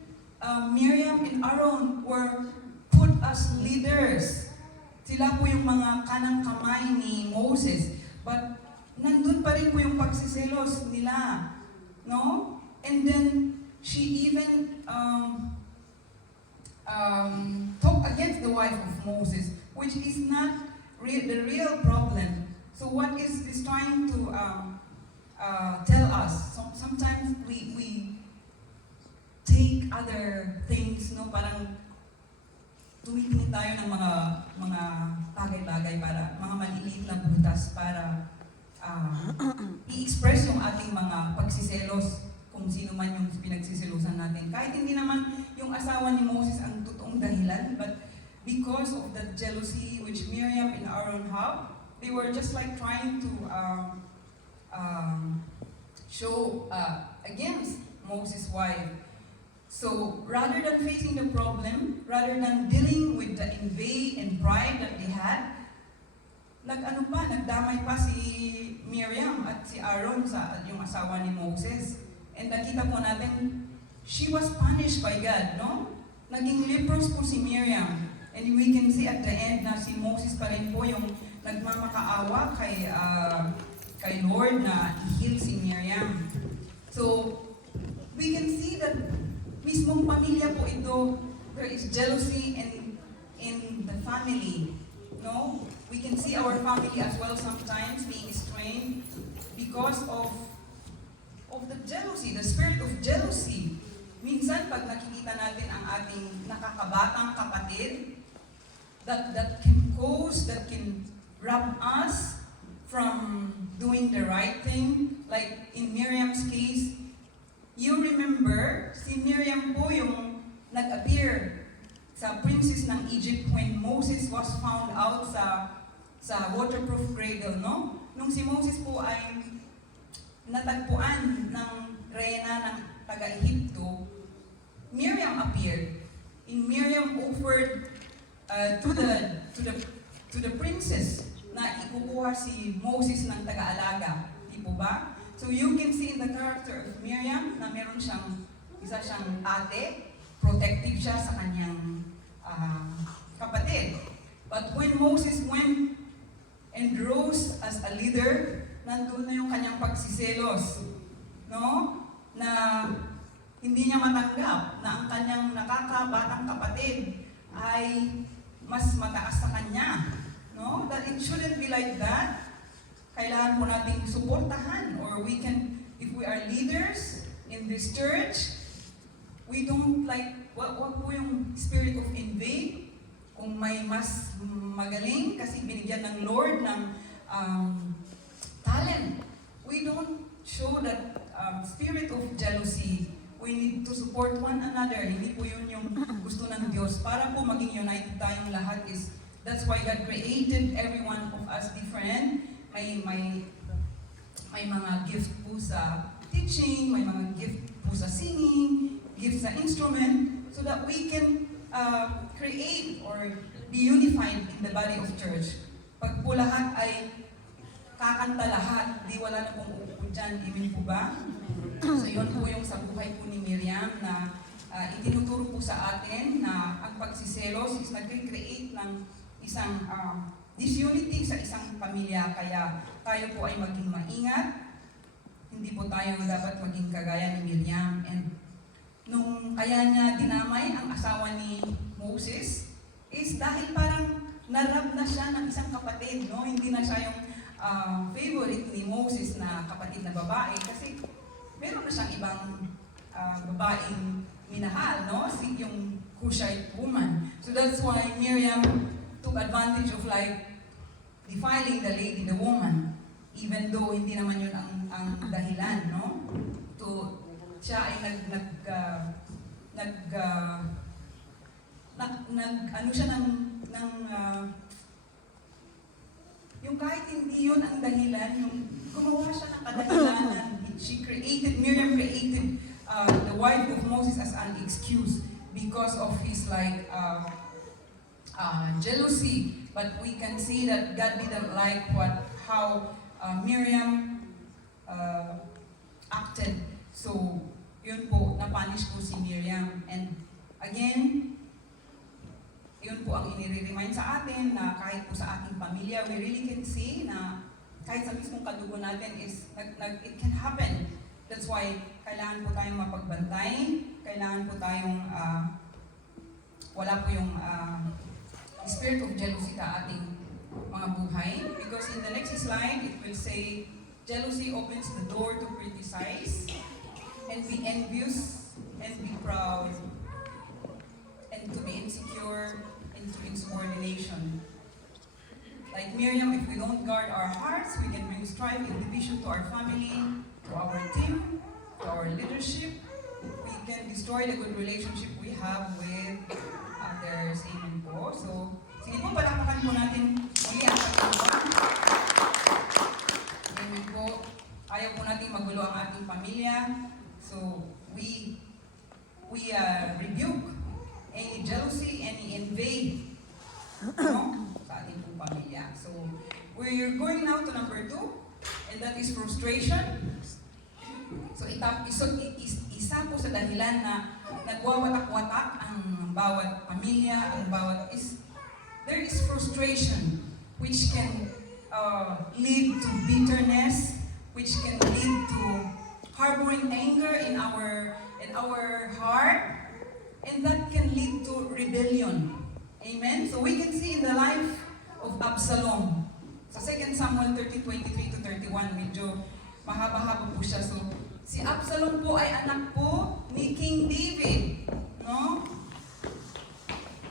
Miriam and Aaron were put as leaders. Sila po yung mga kanang kamay ni Moses, but nandun pa rin po yung pagsiselos nila, no? And then she even talked against the wife of Moses, which is not the real problem. So what is this trying to tell us? So sometimes we take other things, no? Parang tumitingin tayo ng mga bagay-bagay para mga maliliit na butas para i-express yung ating mga pagsiselos kung sino man yung pinagsiselosan natin. Kahit hindi naman yung asawa ni Moses ang totoong dahilan, but because of the jealousy which Miriam and Aaron have, they were just like trying to show against Moses' wife. So rather than facing the problem, rather than dealing with the envy and pride that they had, nagdamay pa si Miriam at si Aaron sa yung asawa ni Moses. And nakita po natin, she was punished by God, no? Naging leprous po si Miriam. And we can see at the end na si Moses pa rin po yung nagmamakaawa kay Lord na i-heal si Miriam. So, we can see that mismong pamilya po ito, there is jealousy in the family, no? We can see our family as well sometimes being strained because of the jealousy, the spirit of jealousy. Minsan, pag nakikita natin ang ating nakakabatang kapatid, that can rob us from doing the right thing. Like in Miriam's case, you remember, si Miriam po yung nag-appear sa princess ng Egypt when Moses was found out sa waterproof cradle, no? Nung si Moses po ay natagpuan ng reyna ng taga-Ehipto, Miriam appeared. And Miriam offered to the princess na ikukuha si Moses ng taga-alaga. Di po ba? So you can see in the character of Miriam na meron isa siyang ate, protective siya sa kanyang kapatid. But when Moses went and rose as a leader, nandun na yung kanyang pagsiselos, no? Na hindi niya matanggap na ang kanyang nakakabatang kapatid ay mas mataas sa kanya, no? That it shouldn't be like that. Kailangan po nating suportahan, or we can, if we are leaders in this church, we don't like, wag po yung spirit of envy. Kung may mas magaling kasi binigyan ng Lord ng talent, we don't show that spirit of jealousy. We need to support one another. Hindi po yun yung gusto ng Diyos. Para po maging united tayong lahat that's why God created every one of us different. May mga gift po sa teaching, may mga gift po sa singing, gift sa instrument, so that we can create or be unified in the body of church. Pag po lahat ay kakanta lahat, di wala na pong uupo dyan. Amen po ba? So yun po yung sa buhay po ni Miriam na itinuturo po sa atin na ang pagsiselos is nag-create ng isang disunity sa isang pamilya. Kaya tayo po ay maging maingat. Hindi po tayo dapat maging kagaya ni Miriam. And nung kaya niya dinamay ang asawa ni Moses is dahil parang narab na siya ng isang kapatid, no? Hindi na siya yung favorite ni Moses na kapatid na babae kasi meron na siyang ibang babaeng minahal, no? Si yung Cushite woman. So that's why Miriam took advantage of like defiling the lady, the woman, even though hindi naman yun ang dahilan, no? Siya ay ano siya yung kahit hindi yun ang dahilan, yung gumawa siya ng kadahilanan. Miriam created the wife of Moses as an excuse because of his like jealousy. But we can see that God didn't like how Miriam acted. So, yun po, napunish po si Miriam. And again, yun po ang inire-remind sa atin na kahit po sa ating pamilya, we really can see na kahit sa mismong kadugo natin is, it can happen. That's why kailangan po tayong mapagbantay, kailangan po tayong wala po yung spirit of jealousy sa ating mga buhay. Because in the next slide, it will say, jealousy opens the door to criticize, and be envious, and be proud, and to be insecure, and to insubordination. Like Miriam, if we don't guard our hearts, we can bring strife and division to our family, to our team, to our leadership. We can destroy the good relationship we have with others. Amen po. So, sige po, palakpakan po natin muli ang pagkawa. Amen po. Ayaw po natin magulo ang ating pamilya. So, we rebuke any jealousy, any envy, no? Sa ating pong pamilya. So, we're going now to number 2, and that is frustration. So, isa po sa dahilan na nagwawatak-watak ang bawat pamilya, there is frustration which can lead to bitterness, which can lead to harboring anger in our heart, and that can lead to rebellion. Amen? So we can see in the life of Absalom. Sa 2 Samuel 30:23-31, medyo mahaba-haba po siya. So, si Absalom po ay anak po ni King David. No?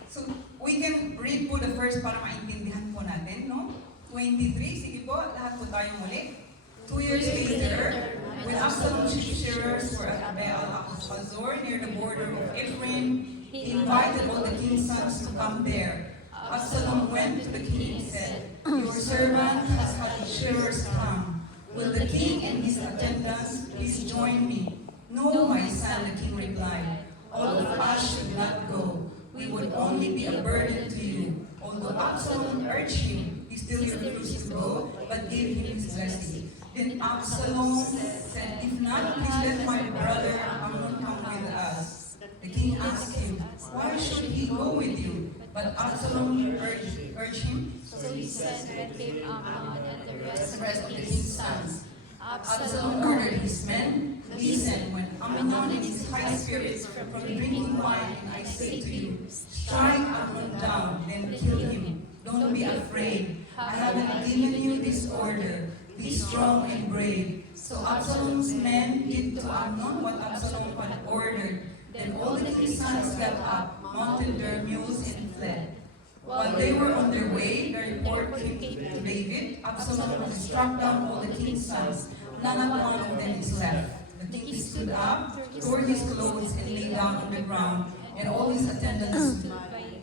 So, we can read po the first para maintindihan po natin, no? 23, sige po, lahat po tayo muli. 2 years later, when Absalom's shearers were at Baal Hazor near the border of Ephraim, he invited all the king's sons to come there. Absalom went to the king and said, "Your servant has had shearers come. Will the king and his attendants please join me?" "No, my son," the king replied. "All of us should not go. We would only be a burden to you." Although Absalom urged him, he still refused to go, but gave him his blessing. Then Absalom said, "If not, please let my brother Amnon come with us." The king asked him, "Why should he go with you?" But Absalom urged him. So he sent with him Amnon and the The rest rest of of the his king's sons. Absalom Absalom ordered his men, "Listen, when Amnon in his high spirits from drinking wine, and I say to you, strike Amnon down, then kill him. Don't be afraid. I haven't given you this order. Be strong and brave." So Absalom's men did to Amnon what Absalom had ordered. Then all the king's sons got up, mounted their mules, and fled. While they were on their way, the report came to David, "Absalom has struck down all the king's sons. None of one of them is left." The king stood up, tore his clothes, and lay down on the ground, and all his attendants stood.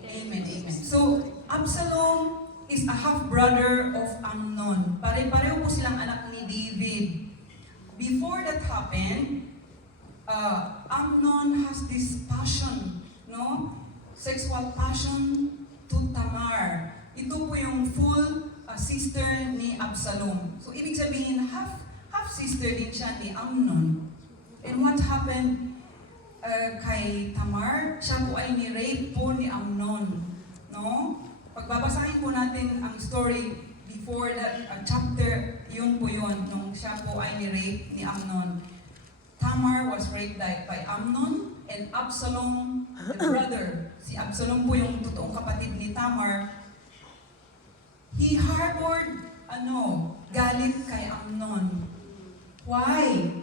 Amen, amen. So, Absalom is a half-brother of Amnon. Pare-pareho po silang anak ni David. Before that happened, Amnon has this passion, no? Sexual passion to Tamar. Ito po yung full sister ni Absalom. So, ibig sabihin, half-sister din siya ni Amnon. And what happened kay Tamar? Siya po ay ni-rape po ni Amnon. No? Pagbabasahin po natin ang story before that chapter, yun po yun, nung siya po ay ni-rape ni Amnon. Tamar was raped by Amnon, and Absalom, the brother, si Absalom po yung totoong kapatid ni Tamar, he harbored, galit kay Amnon. Why?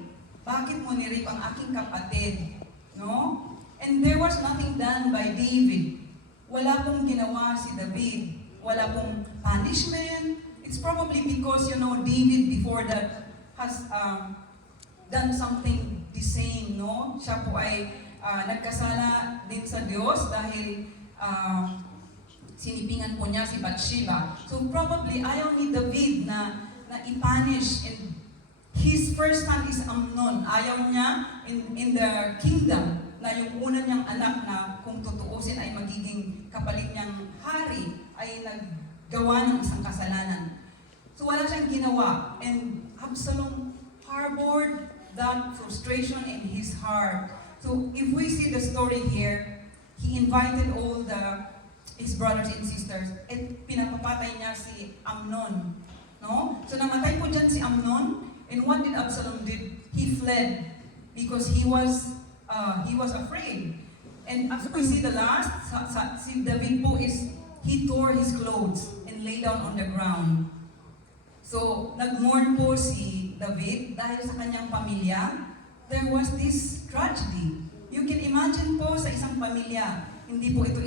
bakit mo nirip ang aking kapatid? No? And there was nothing done by David. Wala pong ginawa si David. Wala pong punishment. It's probably because, David before that has done something the same, no? Siya po ay nagkasala din sa Diyos dahil sinipingan po niya si Bathsheba. So probably ayaw ni David na i-punish, and his first son is Amnon. Ayaw niya in the kingdom na yung una niyang anak na kung tutuusin ay magiging kapalit niyang hari ay naggawa ng isang kasalanan. So wala siyang ginawa, and Absalom harbored that frustration in his heart. So if we see the story here, he invited all his brothers and sisters, at pinapapatay niya si Amnon. No? So namatay po dyan si Amnon, and what did Absalom did? He fled because he was afraid. And as we see the last, si David po he tore his clothes and lay down on the ground. So nag-mourn po si David dahil sa kanyang pamilya. There was this tragedy. You can imagine po sa isang pamilya, hindi po ito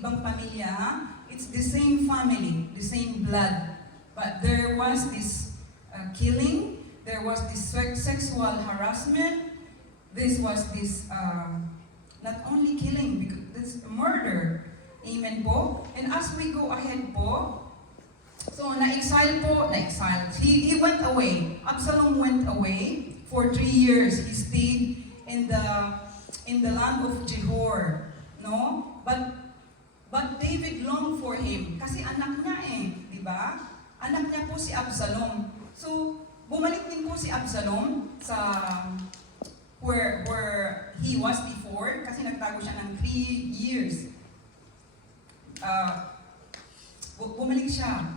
ibang pamilya, ha? It's the same family, the same blood. But there was this killing, there was this sexual harassment, this was this, not only killing, because this murder. Amen po. And as we go ahead po, so na-exile. He went away. Absalom went away for 3 years. He stayed in the land of Jehor. No? But David longed for him kasi anak niya di ba? Anak niya po si Absalom. So bumalik din po si Absalom sa where he was before kasi nagtago siya ng 3 years. Bumalik siya.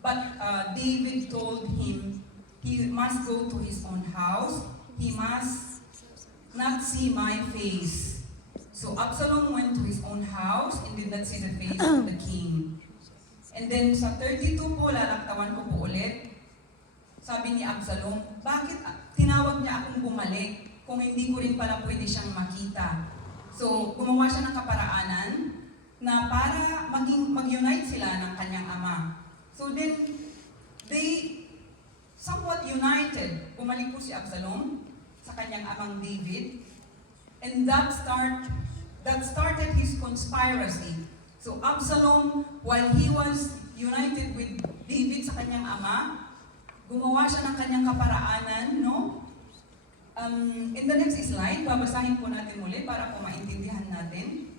But David told him he must go to his own house. He must not see my face. So Absalom went to his own house and did not see the face of the king. And then sa 32 po, lalaktawan ko po ulit. Sabi ni Absalom, bakit tinawag niya akong bumalik kung hindi ko rin pala pwede siyang makita? So gumawa siya ng kaparaanan na para mag-unite sila ng kanyang ama. So then, they somewhat united. Bumalik po si Absalom sa kanyang amang David. And that started his conspiracy. So Absalom, while he was united with David sa kanyang ama, gumawa siya ng kanyang kaparaanan, no? In the next slide, babasahin po natin muli para po maintindihan natin.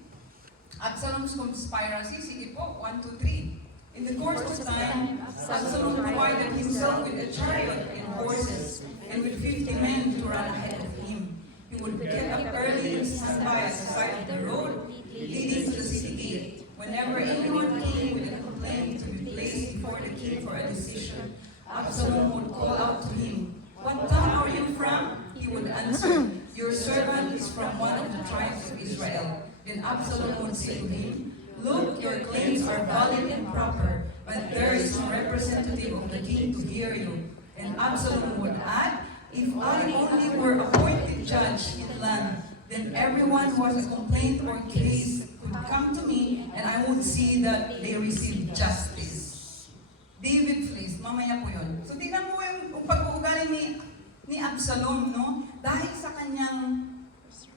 Absalom's conspiracy, sige po, 1, 2, 3. In the course of time, Absalom provided himself with a chariot and horses, and with 50 men to run ahead of him. He would get up early and stand by at the side of the road leading to the city gate. Whenever anyone came with a complaint to be placed before the king for a decision, Absalom would call out to him, "What town are you from?" He would answer, "Your servant is from one of the tribes of Israel." Then Absalom would say to him, "Look, your claims are valid and proper, but there is no representative of the king to hear you." And Absalom would add, "If I only were appointed judge in the land, then everyone who has a complaint or case could come to me, and I would see that they receive justice." David flees, mamaya po yun. So tingnan mo yung pag-uugali ni Absalom, no? Dahil sa kanyang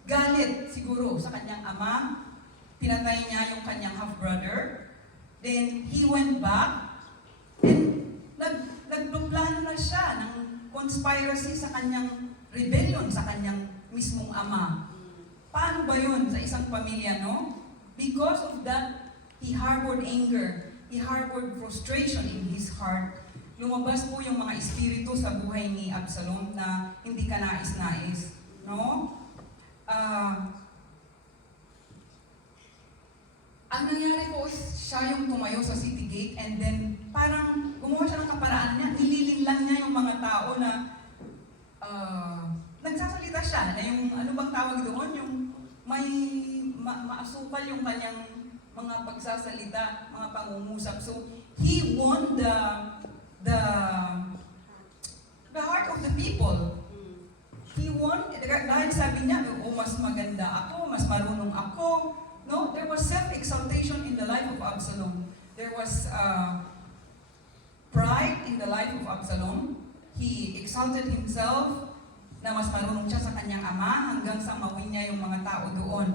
galit siguro sa kanyang ama, pinatay niya yung kanyang half-brother. Then, he went back and nagplano na siya ng conspiracy sa kanyang rebellion, sa kanyang mismong ama. Paano ba yun sa isang pamilya, no? Because of that, he harbored anger. He harbored frustration in his heart. Lumabas po yung mga espiritu sa buhay ni Absalom na hindi ka nais-nais, no? Ang nangyari po, siya yung tumayo sa city gate, and then parang gumawa siya ng kaparaan niya, nililin lang niya yung mga tao na nagsasalita siya, na yung ano bang tawag doon, yung may maasukal yung kanyang mga pagsasalita, mga pangungusap. So, he won the heart of the people. He won, dahil sabi niya, oh, mas maganda ako, mas marunong ako. No, there was self-exaltation in the life of Absalom. There was pride in the life of Absalom. He exalted himself na mas marunong siya sa kanyang ama hanggang sa mawin niya yung mga tao doon.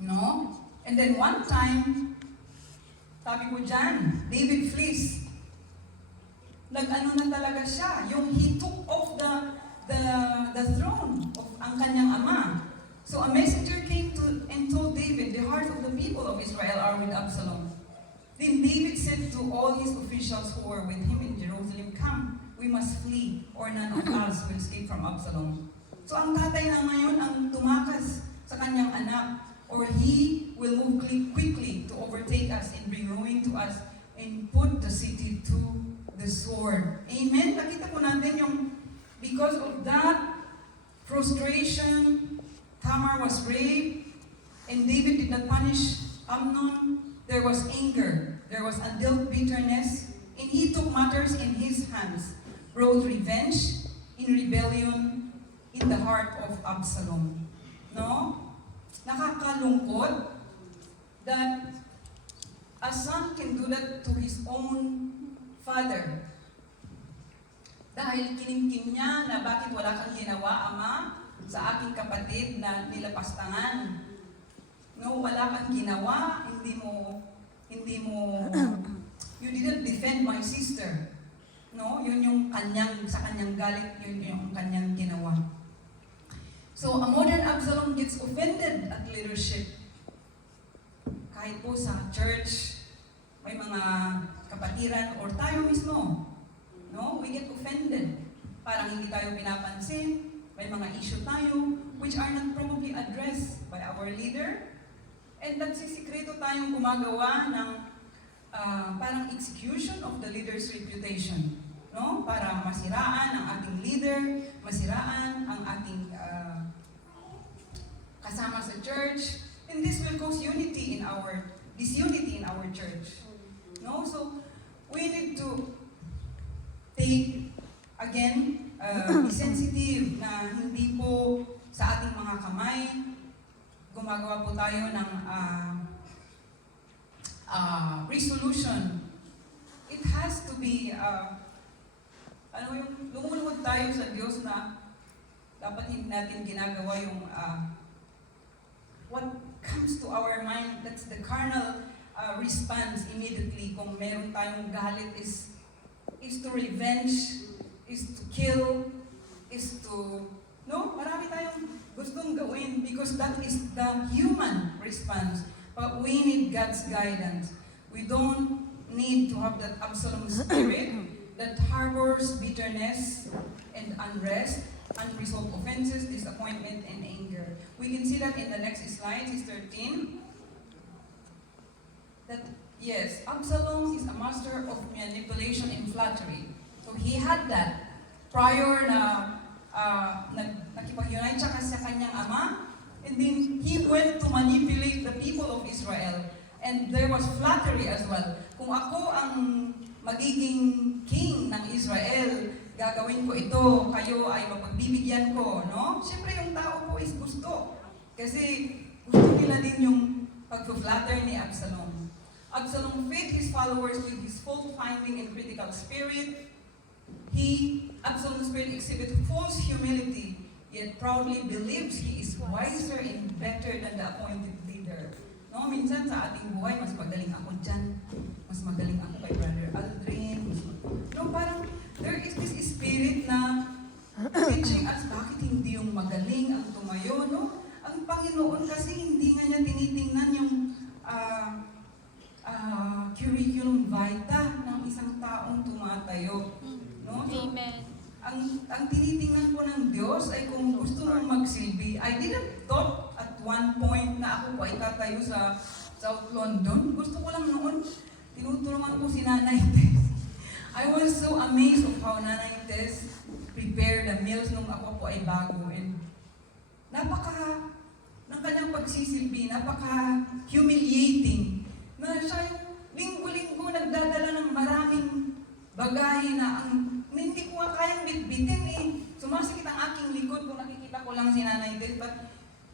No? And then one time, sabi ko dyan, David flees. Nag-ano na talaga siya. Yung he took off the throne of ang kanyang ama. So a messenger came to and told David, the heart of the people of Israel are with Absalom. Then David said to all his officials who were with him in Jerusalem, come, we must flee, or none of us will escape from Absalom. So ang tatay na ngayon ang tumakas sa kanyang anak, or he will move quickly to overtake us and bring ruin to us and put the city to the sword. Amen? Nakita po natin yung, because of that frustration, Tamar was raped, and David did not punish Amnon. There was anger, there was undealt bitterness, and he took matters in his hands, brought revenge in rebellion in the heart of Absalom. No? Nakakalungkot that a son can do that to his own father. Dahil kinimkim niya na bakit wala kang ginawa, ama, sa aking kapatid na nilapastangan. No, wala kang ginawa, hindi mo, you didn't defend my sister. No, yun yung sa kanyang galit, yun yung kanyang ginawa. So, a modern Absalom gets offended at leadership. Kahit po sa church, may mga kapatiran or tayo mismo. No, we get offended. Parang hindi tayo pinapansin. May mga issue tayo which are not probably addressed by our leader. And nagsisikreto tayong gumagawa ng parang execution of the leader's reputation. No? Para masiraan ang ating leader, masiraan ang ating kasama sa church. And this will cause disunity in our church. No? So, we need to take, again, be sensitive na hindi po sa ating mga kamay, gumagawa po tayo ng resolution. It has to be, lumulungkot tayo sa Diyos na dapat hindi natin ginagawa yung what comes to our mind, that's the carnal response immediately. Kung meron tayong galit is to revenge, is to kill, is to, no? Marami tayong gustong gawin because that is the human response. But we need God's guidance. We don't need to have that Absalom spirit that harbors bitterness and unrest, unresolved offenses, disappointment, and anger. We can see that in the next slide, is 13. That, yes, Absalom is a master of manipulation and flattery. So he had that prior na nakipag-unite siya kasi sa kanyang ama, and then he went to manipulate the people of Israel. And there was flattery as well. Kung ako ang magiging king ng Israel, gagawin ko ito, kayo ay mapagbibigyan ko, no? Siyempre yung tao po is gusto. Kasi gusto nila din yung pag-flatter ni Absalom. Absalom fed his followers with his fault-finding and critical spirit. Absalom's spirit exhibits false humility, yet proudly believes he is wiser and better than the appointed leader. No, minsan sa ating buhay, mas magaling ako dyan, mas magaling ako kay Brother Aldrin. No, parang there is this spirit na teaching us bakit hindi yung magaling ang tumayo, no? Ang Panginoon kasi hindi nga niya tinitingnan yung curriculum vitae ng isang taong tumatayo. No? So, Amen. ang tinitingnan po ng Diyos ay kung gusto mong magsilbi. I didn't thought at one point na ako po ay tatayo sa South London. Gusto ko lang noon, tinutulungan ko si Nanay Tess. I was so amazed of how Nanay Tess prepared the meals nung ako po ay bago. And ng kanyang pagsisilbi, napaka-humiliating. Na siya yung linggo-linggo nagdadala ng maraming bagay na hindi ko kayang bitbitin eh. Sumasakit ang aking likod kung nakikita ko lang si Nanay Del, but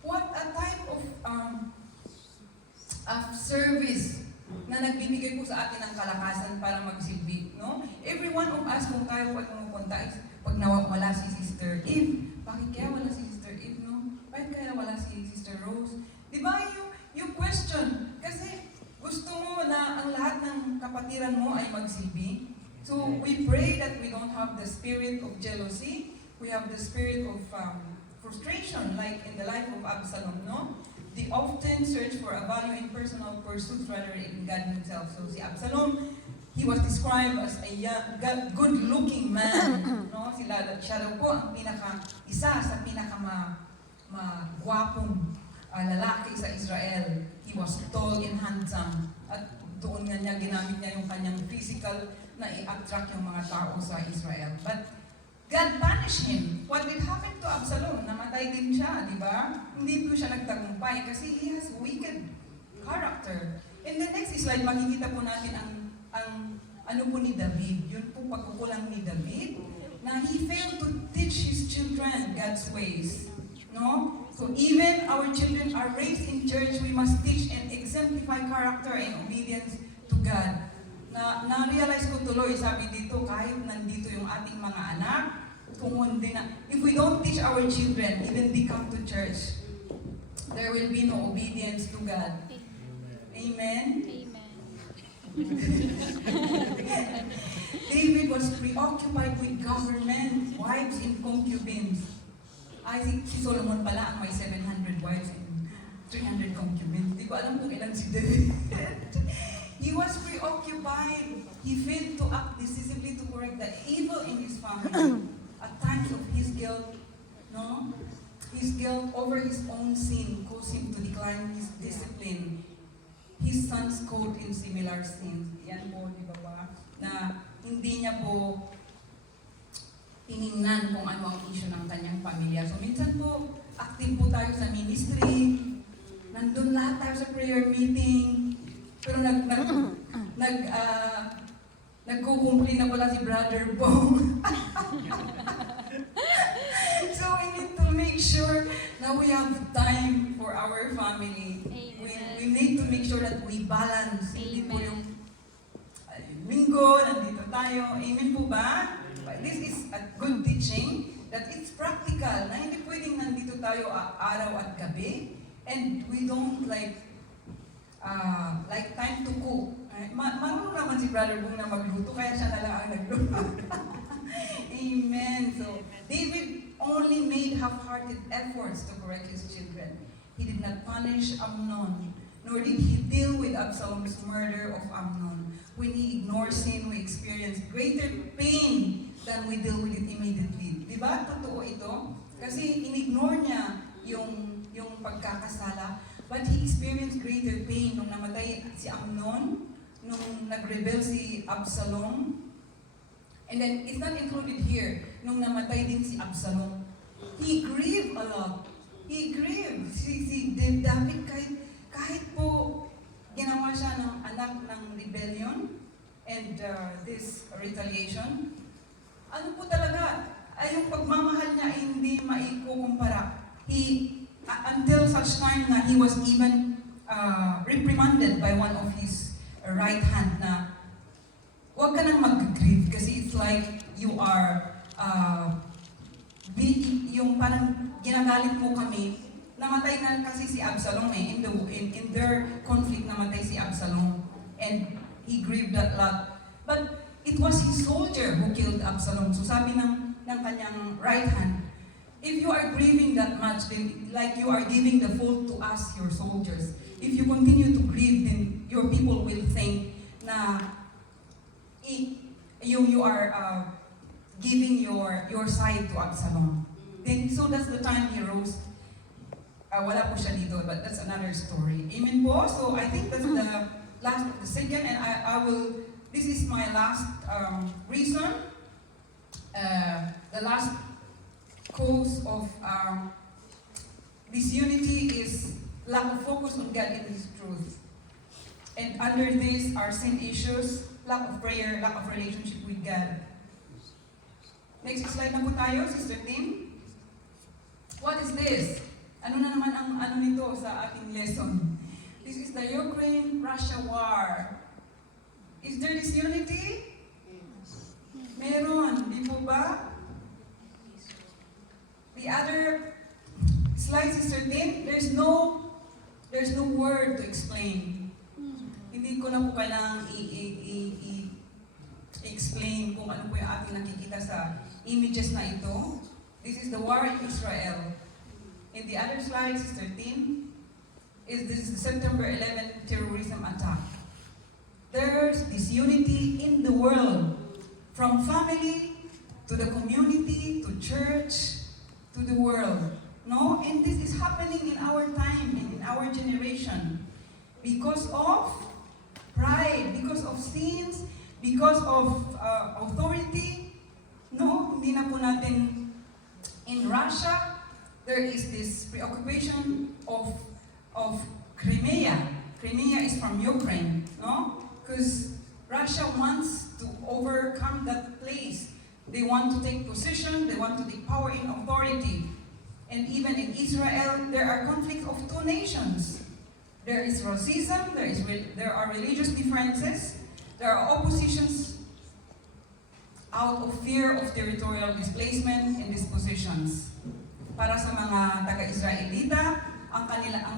what a type of service na nagbibigay po sa atin ng kalakasan para magsilbi, no? Every one of us, kung tayo po ay pumupunta, is pag nawala si Sister Eve, bakit kaya wala si Sister Eve, no? Bakit kaya wala si Sister Rose? Di ba yung question? Kasi gusto mo na ang lahat ng kapatiran mo ay magsilbi. So we pray that we don't have the spirit of jealousy. We have the spirit of frustration, like in the life of Absalom, no? They often search for a value in personal pursuits rather than in God Himself. So si Absalom, he was described as a young, good-looking man. No? Siya daw po ang isa sa magwapong lalaki sa Israel. He was tall and handsome. At doon niya ginamit niya yung kanyang physical na i-attract yung mga tao sa Israel. But God punished him. What did happen to Absalom? Namatay din siya, di ba? Hindi po siya nagtagumpay kasi he has wicked character. In the next slide, makikita po natin ang ano po ni David. Yun po pagkukulang ni David na he failed to teach his children God's ways. No? So even our children are raised in church, we must teach and exemplify character and obedience to God. Na-realize ko tuloy, sabi dito, kahit nandito yung ating mga anak, if we don't teach our children, even they come to church, there will be no obedience to God. Amen? Amen. David was preoccupied with government, wives, and concubines. I think si Solomon pala ang may 700 wives and 300 concubines. Di ko alam kung ilan si David. He was preoccupied. He failed to act decisively to correct the evil in his family. At times of his guilt, no? His guilt over his own sin caused him to decline his discipline. His sons caught in similar sins. Yan po, di ba ba? Na hindi niya po tiningnan kung ano ang issue ng kanyang pamilya. So minsan po, active po tayo sa ministry, nandun lahat tayo sa prayer meeting, pero nagkukumpli na pala si Brother Bong. So we need to make sure na we have time for our family. We need to make sure that we balance. Hindi po yung linggo, nandito tayo. Amen po ba? This is a good teaching that it's practical, na hindi pwedeng nandito tayo araw at gabi and we don't like time to cook. Marunong naman si Brother Bong na magluto, kaya siya na lang ang nagluto. Amen. So, David only made half-hearted efforts to correct his children. He did not punish Amnon, nor did he deal with Absalom's murder of Amnon. When he ignores sin, we experience greater pain than we deal with it immediately. Diba? Totoo ito? Kasi inignore niya yung pagkakasala, but he experienced greater pain nung namatay si Amnon, nung nag-rebel si Absalom, and then it's not included here, nung namatay din si Absalom. He grieved a lot. He grieved. Si David, kahit po ginawa siya ng anak ng rebellion and this retaliation, ano po talaga, ay yung pagmamahal niya ay hindi maikukumpara. Until such time na he was even reprimanded by one of his right hand na huwag ka nang mag-grieve kasi it's like you are yung parang ginagalit mo kami. Namatay na kasi si Absalom in their conflict namatay si Absalom and he grieved that lot. But it was his soldier who killed Absalom. So sabi ng kanyang right hand, if you are grieving that much, then like you are giving the fault to us, your soldiers. If you continue to grieve, then your people will think na you are giving your side to Absalom. Then so that's the time he rose. Wala po siya dito, but that's another story. Amen po. So I think that's the second, and I will. This is my last reason. The last cause of disunity is lack of focus on God and His truth. And under this are sin issues, lack of prayer, lack of relationship with God. Next slide na po tayo, Sister Tim. What is this? Ano na naman ang ano nito sa ating lesson? This is the Ukraine-Russia war. Is there disunity? Meron, di po ba? The other slide, Sister Tin, there's no word to explain. Hindi ko na po kailangang i-explain kung ano po yung ating nakikita sa images na ito. This is the war in Israel. In the other slide, Sister Tin, this is the September 11 terrorism attack. There's disunity in the world, from family to the community to church to the world. No? And this is happening in our time and in our generation because of pride, because of sins, because of authority. No, hindi na po natin. In Russia, there is this preoccupation of Crimea. Crimea is from Ukraine, no? Because Russia wants to overcome that place. They want to take position, they want to take power in authority. And even in Israel, there are conflicts of two nations. There is racism, there are religious differences, there are oppositions out of fear of territorial displacement and dispositions. Para sa mga taga-Israelita, ang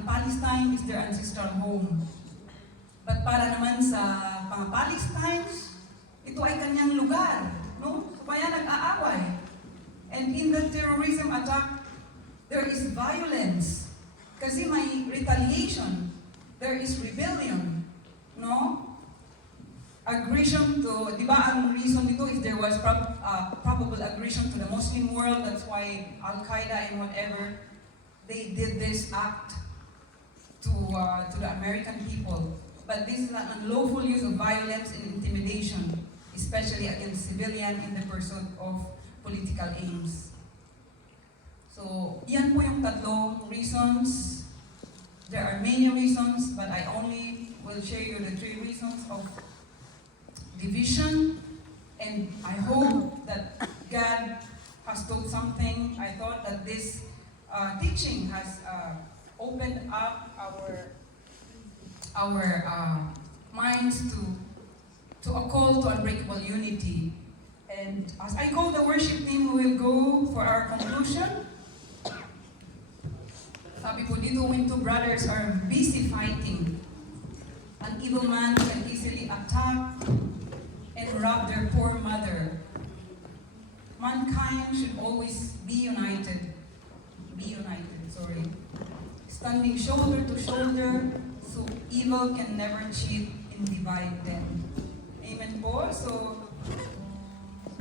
Palestine is their ancestral home. But para naman sa mga Palestines, ito ay kanyang lugar, no? Kaya nag-aaway. And in the terrorism attack, there is violence. Kasi may retaliation. There is rebellion, no? Aggression to, di ba ang reason dito is there was probable aggression to the Muslim world. That's why Al-Qaeda and whatever, they did this act to the American people. But this is an unlawful use of violence and intimidation, especially against civilians in the pursuit of political aims. So, yan po yung tatlong reasons. There are many reasons, but I only will share you the 3 reasons of division. And I hope that God has taught something. I thought that this teaching has opened up our minds to a call to unbreakable unity. And as I call the worship team, we will go for our conclusion. Sabi po dito, when two brothers are busy fighting, an evil man can easily attack and rob their poor mother. Mankind should always be united. Standing shoulder to shoulder, so evil can never cheat and divide them. Amen po? So,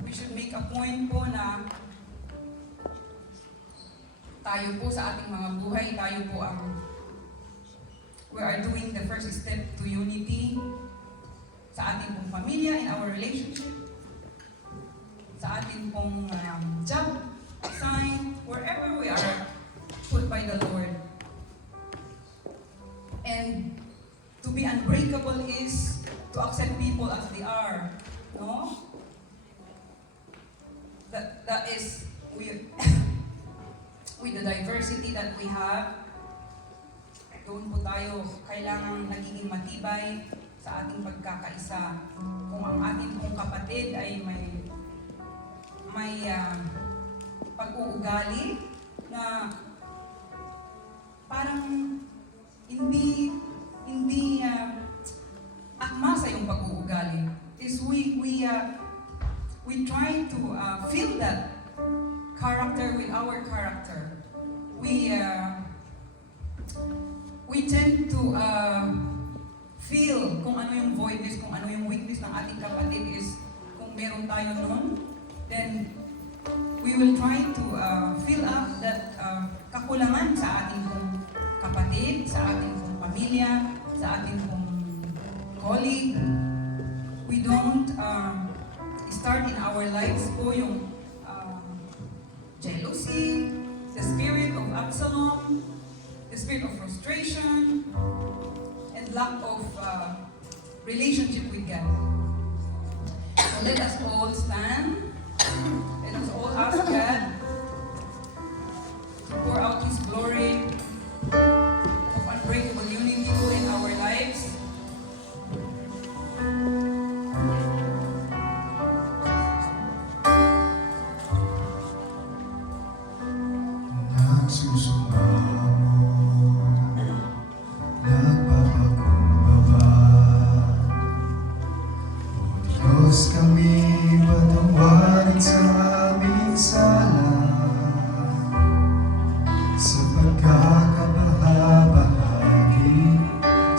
we should make a point po na tayo po sa ating mga buhay, we are doing the first step to unity sa ating pong pamilya, in our relationship, sa ating pong job, sign, wherever we are put by the Lord. And to be unbreakable is to accept people as they are, no? That is with the diversity that we have. Doon po tayo kailangang nagiging matibay sa ating pagkakaisa. Kung ang ating pong kapatid ay may pag-uugali na parang hindi akma sa yung pag-uugali, is we try to feel that character with our character. We tend to feel kung ano yung voidness, kung ano yung weakness ng ating kapatid is, kung meron tayo nun, then we will try to fill up that kakulangan sa ating pong kapatid, sa ating pong pamilya, sa ating pong colleague. We don't start in our lives po yung jealousy, the spirit of Absalom, the spirit of frustration, and lack of relationship with God. So let us all stand. Let us all ask God to pour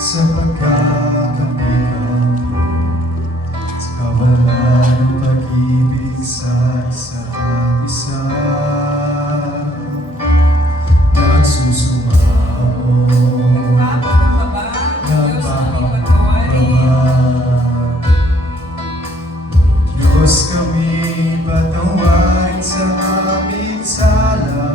sa pagkakabilang, sa kawalan ng pag-ibig sa isa't isa. Nagsusumamo, Nagpapakumbaba, Diyos aming patawarin. Diyos kami patawarin sa aming sala,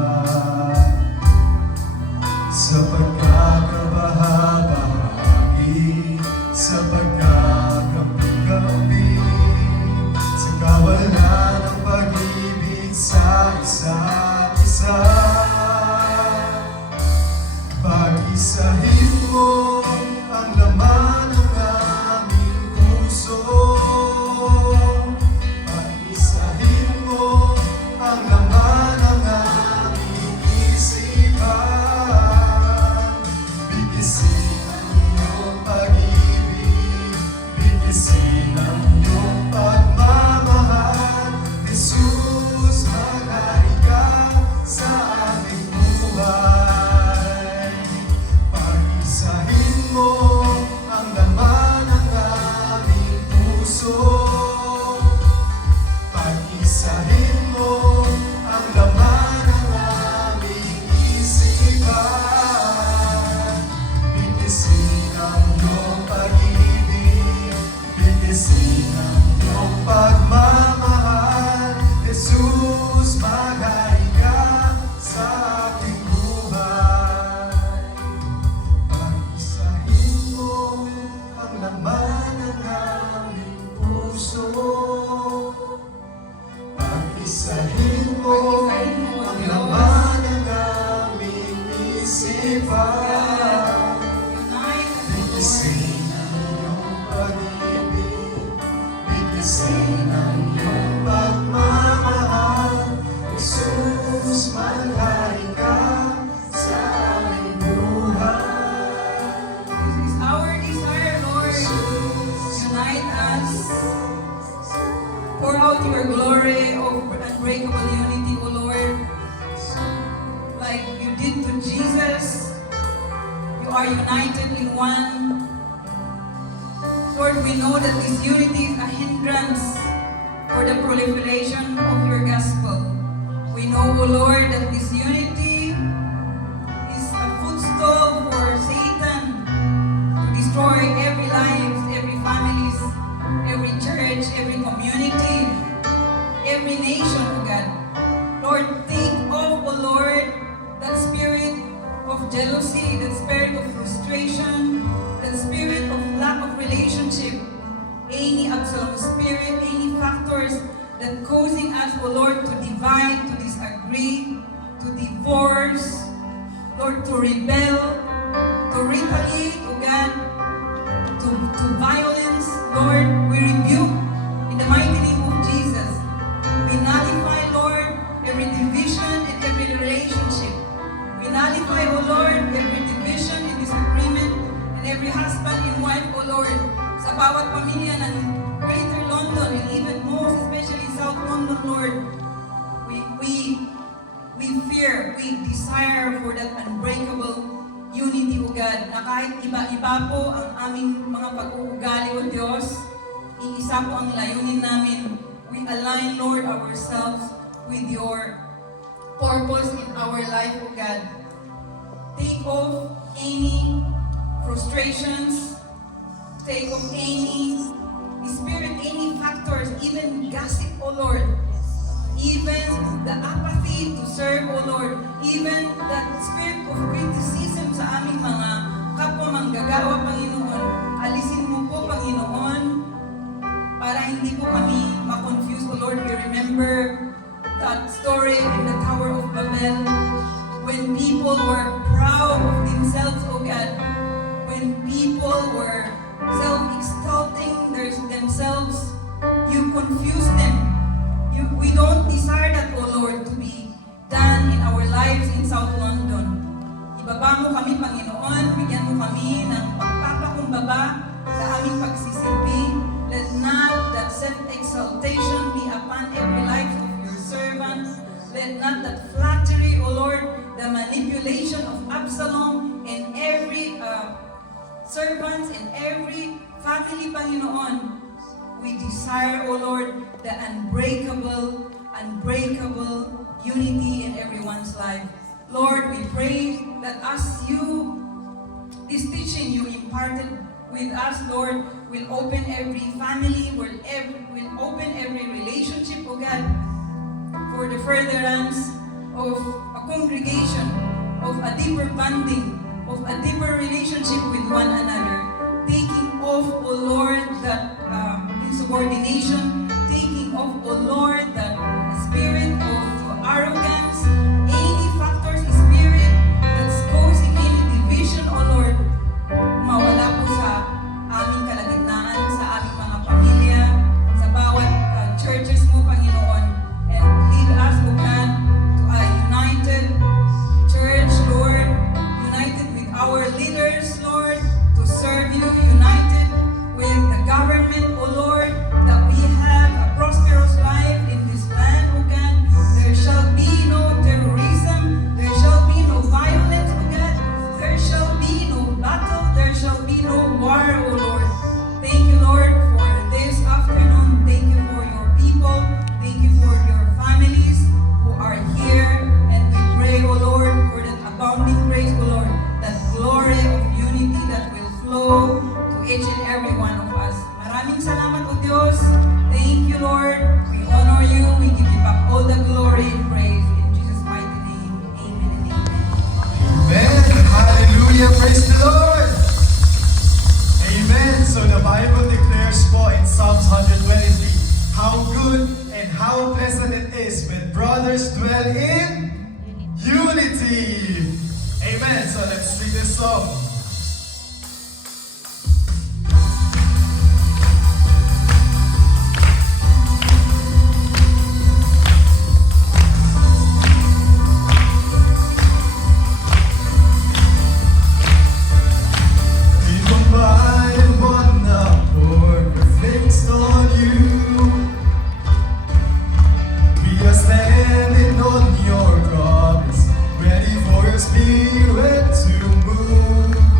sa pagkakabahagi, sa pagkakapi, sa kawalan ng pag-ibig sa isa't isa. Pag-isahin mo ang laman ng aming puso. Pag-isahin mo ang laman ng aming isipan. Bigkisin ang iyong pag-ibig, bigkisin ang iyong pagmamahal. Jesus, maghari ka sa aming buhay. Pag-isahin mo ang laman ng aming puso. Pag-isahin mo ang laman ng aming isipan. Bigkisin ang iyong pag-ibig, bigkisin ang iyong pagmamahal. Jesus, maghari ka sa aking buhay. Pag-isahin mo ang laman ng aming puso. Pag-isahin mo ang laman ng aming isipan. Bigkisin ang iyong pag-ibig, bigkisin ang iyong pagmamahal. Jesus, maghari ka sa aming buhay. This is our desire, Lord. Unite us. Pour out your glory of unbreakable unity, O Lord. Like you did to Jesus, you are united in one. Lord, we know that this unity is a hindrance for the proliferation of your gospel. We know, O Lord, that this unity is a footstool for Satan to destroy every life, every families, every church, every community, every nation, O God. Lord, take off, O Lord, that spirit of jealousy, that spirit of frustration, that spirit of lack of relationship, any Absalom spirit, any factors that causing us, O Lord, to divide, to disagree, to divorce, Lord, to rebel, to retaliate, O God, to violence. Lord, we rebuke in the mighty name of Jesus. We nullify, Lord, every division and every relationship. We nullify, O Lord, every division and disagreement and every husband and wife, O Lord, sa bawat pamilya ng Greater London and even most especially South London, Lord. We fear, we desire for that unbreakable unity, O God, na kahit iba-iba po ang aming mga pag-uugali, O Diyos, iisa po ang layunin namin. We align, Lord, ourselves with your purpose in our life, O God. Take off any frustrations, take off any spirit, any factors, even gossip, O Lord. Even the apathy to serve, O Lord. Even that spirit of criticism sa aming mga kapwa manggagawa, Panginoon. Alisin mo po, Panginoon, para hindi po kami ma-confuse, O Lord. We remember that story in the Tower of Babel when people were proud of themselves, O God. When people were self-exalting themselves, you confuse them. We don't desire that, O Lord, to be done in our lives in South London. Ibaba mo kami, Panginoon, bigyan mo kami ng pagpapakumbaba sa aming pagsisilbi. Let not that self-exaltation be upon every life of your servants. Let not that flattery, O Lord, the manipulation of Absalom and every servants and every family, Panginoon. We desire, O Lord, the unbreakable unity in everyone's life. Lord, we pray that as this teaching you imparted with us, Lord, will open every family, will open every relationship, O God, for the furtherance of a congregation, of a deeper bonding, of a deeper relationship with one another. Taking off, O Lord, that insubordination, taking off, O Lord, that spirit of arrogance, any factors, spirit that's causing any division, O Lord, mawala po sa aming kalagitnaan, sa aming mga pamilya, sa bawat churches mo, Panginoon, and lead us, O God, to a united church, Lord, united with our leaders, Lord, to serve you, united with the government, O Lord, that we have a prosperous life in this land, O God. There shall be no terrorism, there shall be no violence, O God. There shall be no battle, there shall be no war, O Lord. Thank you, Lord, for this afternoon. Thank you for your people. Thank you for your families who are here. And we pray, O Lord, for that abounding grace, O Lord, that glory of unity that will flow to each and every one of us. Maraming salamat, O Diyos. Thank you, Lord. We honor you. We give you back all the glory and praise. In Jesus' mighty name, amen and amen. Amen. Hallelujah. Praise the Lord. Amen. So the Bible declares po in Psalms 123, how good and how pleasant it is when brothers dwell in unity. Amen. So let's sing this song. Standing on your promise, ready for your spirit to move.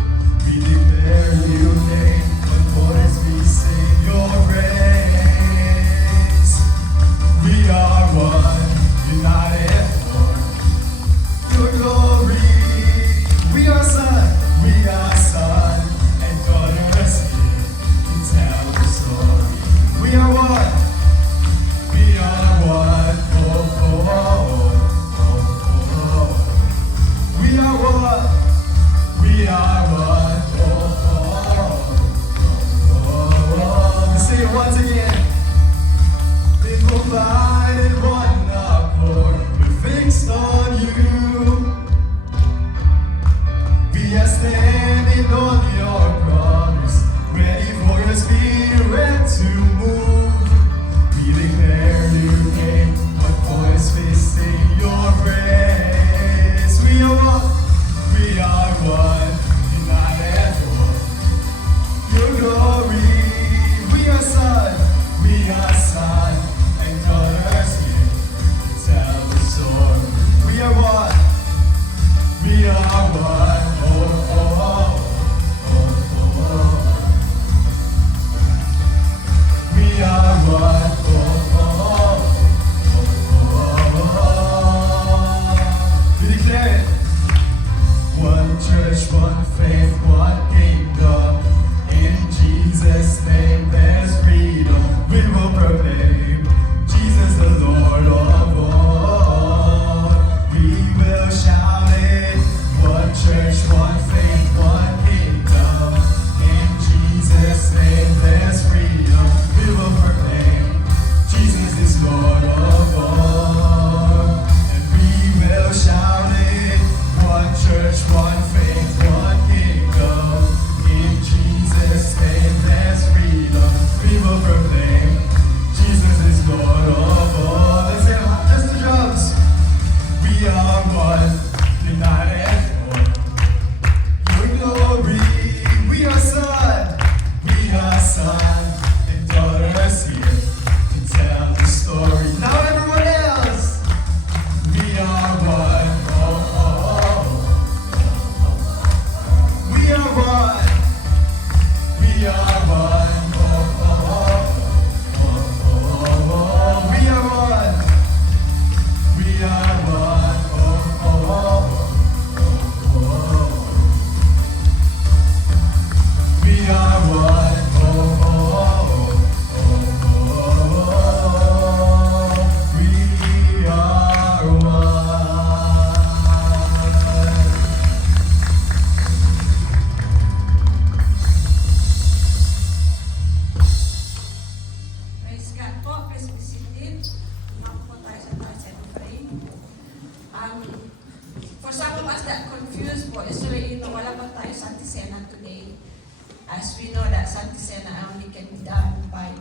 as we know that Santa Cena only can be done by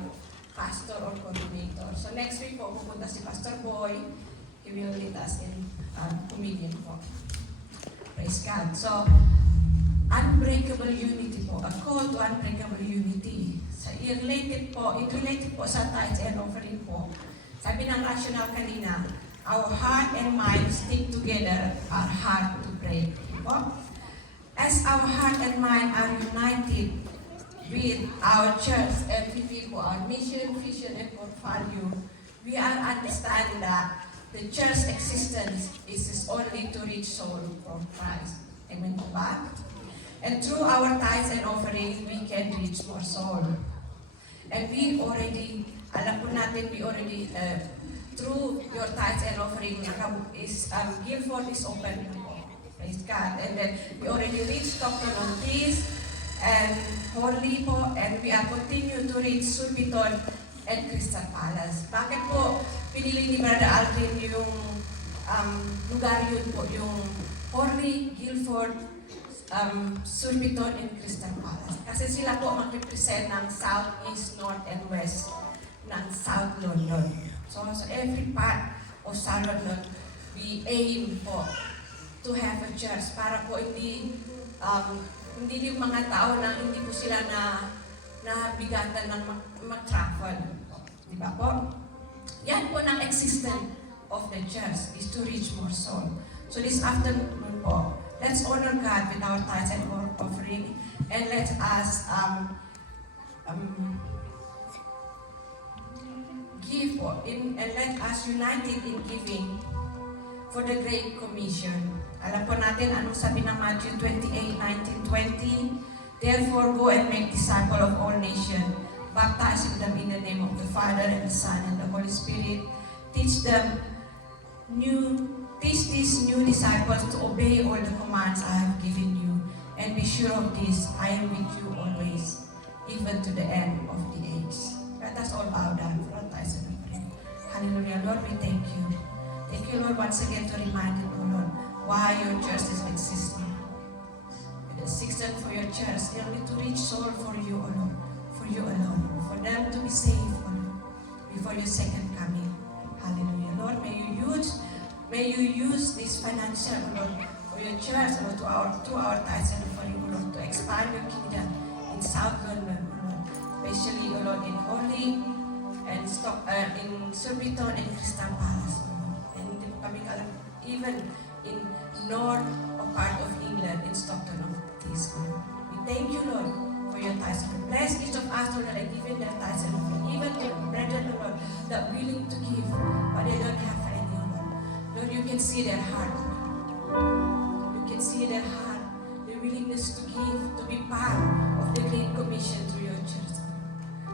pastor or coordinator. So next week po, pupunta si Pastor Boy. He will lead us in communion po. Praise God. So, unbreakable unity po. A call to unbreakable unity. So, it related po sa tithes and offering po. Sabi ng rational kanina, our heart and mind stick together, are hard to break. Po? As our heart and mind are united with our church and people, our mission, vision, and portfolio, we are understand that the church existence is only to reach soul from Christ. Amen po ba? And through our tithes and offerings, we can reach more soul. And we already, alam po natin, through your tithes and offering, Guilford is open po. Praise God. And then we already reached Stockton on this, and Horley po, and we are continue to reach Surbiton and Crystal Palace. Bakit po pinili ni Brother Aldrin yung lugar yun po, yung Horley, Guilford, Surbiton, and Crystal Palace? Kasi sila po mag-represent ng South, East, North, and West ng South London. So every part of South London, we aim po to have a church para po hindi yung mga tao na hindi po sila nabigatan ng mag-travel. Di ba po? Yan po ng existence of the church is to reach more soul. So this afternoon po, let's honor God with our tithes and offering, and let us give po, and let us united in giving for the Great Commission. Alam po natin anong sabi ng Matthew 28:19-20. Therefore, go and make disciples of all nations, baptizing them in the name of the Father and the Son and the Holy Spirit. Teach these new disciples to obey all the commands I have given you. And be sure of this, I am with you always, even to the end of the age. Let us all bow down for our tithes and offering. Hallelujah. Lord, we thank you. Thank you, Lord, once again to remind you, Lord, why your church is existing. The existence for your church, only to reach soul for you alone, for them to be saved, Lord, before your second coming. Hallelujah. Lord, may you use this financial, Lord, for your church, Lord, to our tithes and offering, Lord, to expand your kingdom in South London, Lord, especially, Lord, in Horley and in Surbiton and Crystal Palace, Lord. And hindi po kami alam, even in north or part of England, in Stockton of this, Lord. We thank you, Lord, for your tithes. Bless each of us, Lord, that are giving their tithes and offering, even the brethren, Lord, that are willing to give, but they don't have any, Lord. Lord, you can see their heart. You can see their heart, their willingness to give, to be part of the Great Commission through your church.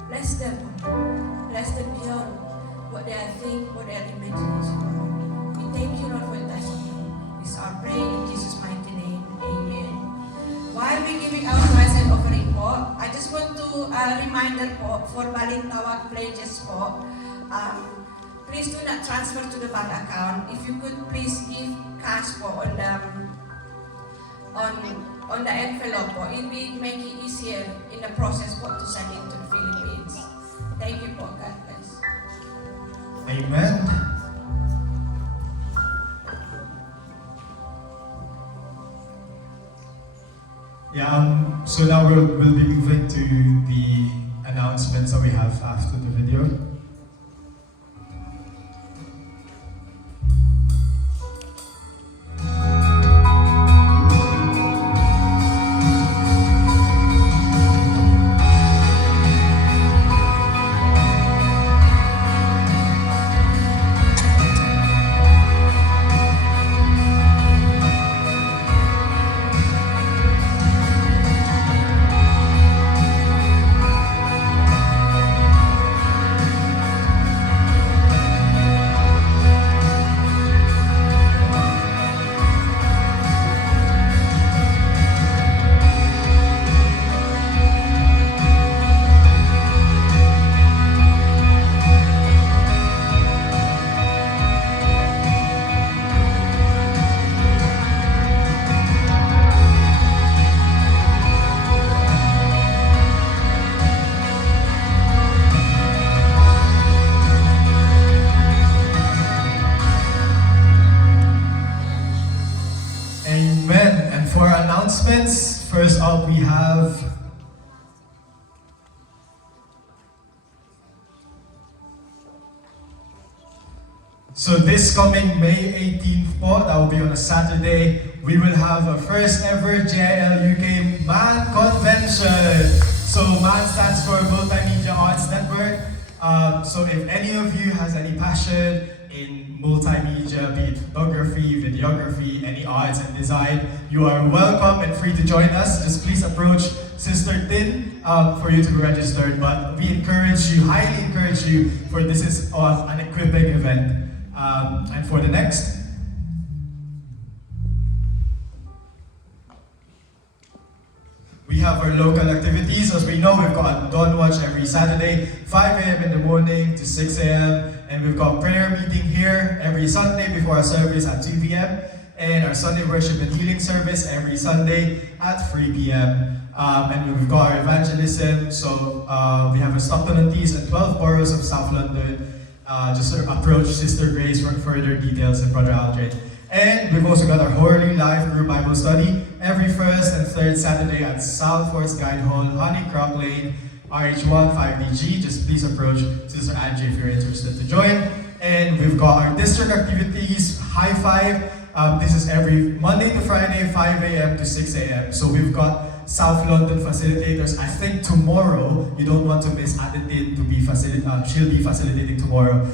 Bless them, Lord. Bless them beyond what they are thinking, what they are imagination, Lord. We thank you, Lord, for your testimony. This is our prayer in Jesus' mighty name. Amen. While we're giving our tithes and offering po, I just want to reminder po for Balintawak pledges po, please do not transfer to the bank account. If you could please give cash po on the envelope po, it will make it easier in the process po to send it to the Philippines. Thank you po. God bless. Amen. Yeah, so now we'll be moving to the announcements that we have after the video. announcements. First up, we have so this coming May 18th po, that will be on a Saturday, we will have a first ever JL UK MAN Convention. So MAN stands for Multimedia Arts Network. So if any of you has any passion in multimedia, be it photography, videography, any arts and design, you are welcome and free to join us. Just please approach Sister Tin for you to be registered. But we encourage you, highly encourage you, for this is an equipping event. And for the next, we have our local activities. As we know, we've got Dawn Watch every Saturday, 5 a.m. in the morning to 6 a.m. And we've got prayer meeting here every Sunday before our service at 2 p.m. And our Sunday worship and healing service every Sunday at 3 p.m. And we've got our evangelism. So we have a Stockton-on-Tees and 12 boroughs of South London. Just sort of approach Sister Grace for further details and Brother Aldred. And we've also got our Holy Life Group Bible Study every first and third Saturday at Salford's Guide Hall, Honeycroft Lane, RH1 5DG. Just please approach Sister Angie if you're interested to join. And we've got our district activities, High Five. This is every Monday to Friday, 5 a.m. to 6 a.m. So we've got South London facilitators. I think tomorrow, you don't want to miss Adetin to be she'll be facilitating tomorrow.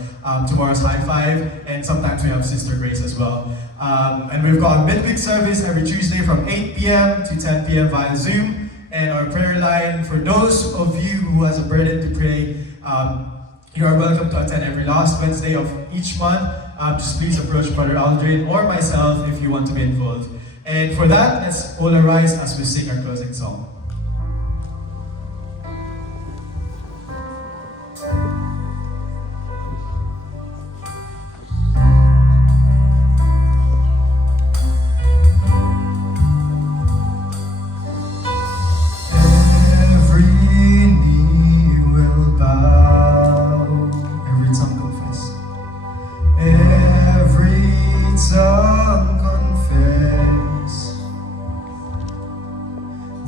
Tomorrow's High Five, and sometimes we have Sister Grace as well. And we've got a midweek service every Tuesday from 8 p.m. to 10 p.m. via Zoom. And our prayer line, for those of you who has a burden to pray, you are welcome to attend every last Wednesday of each month. Just please approach Brother Aldrin or myself if you want to be involved. And for that, let's all arise as we sing our closing song. Every knee will bow, every tongue confess. Every tongue confess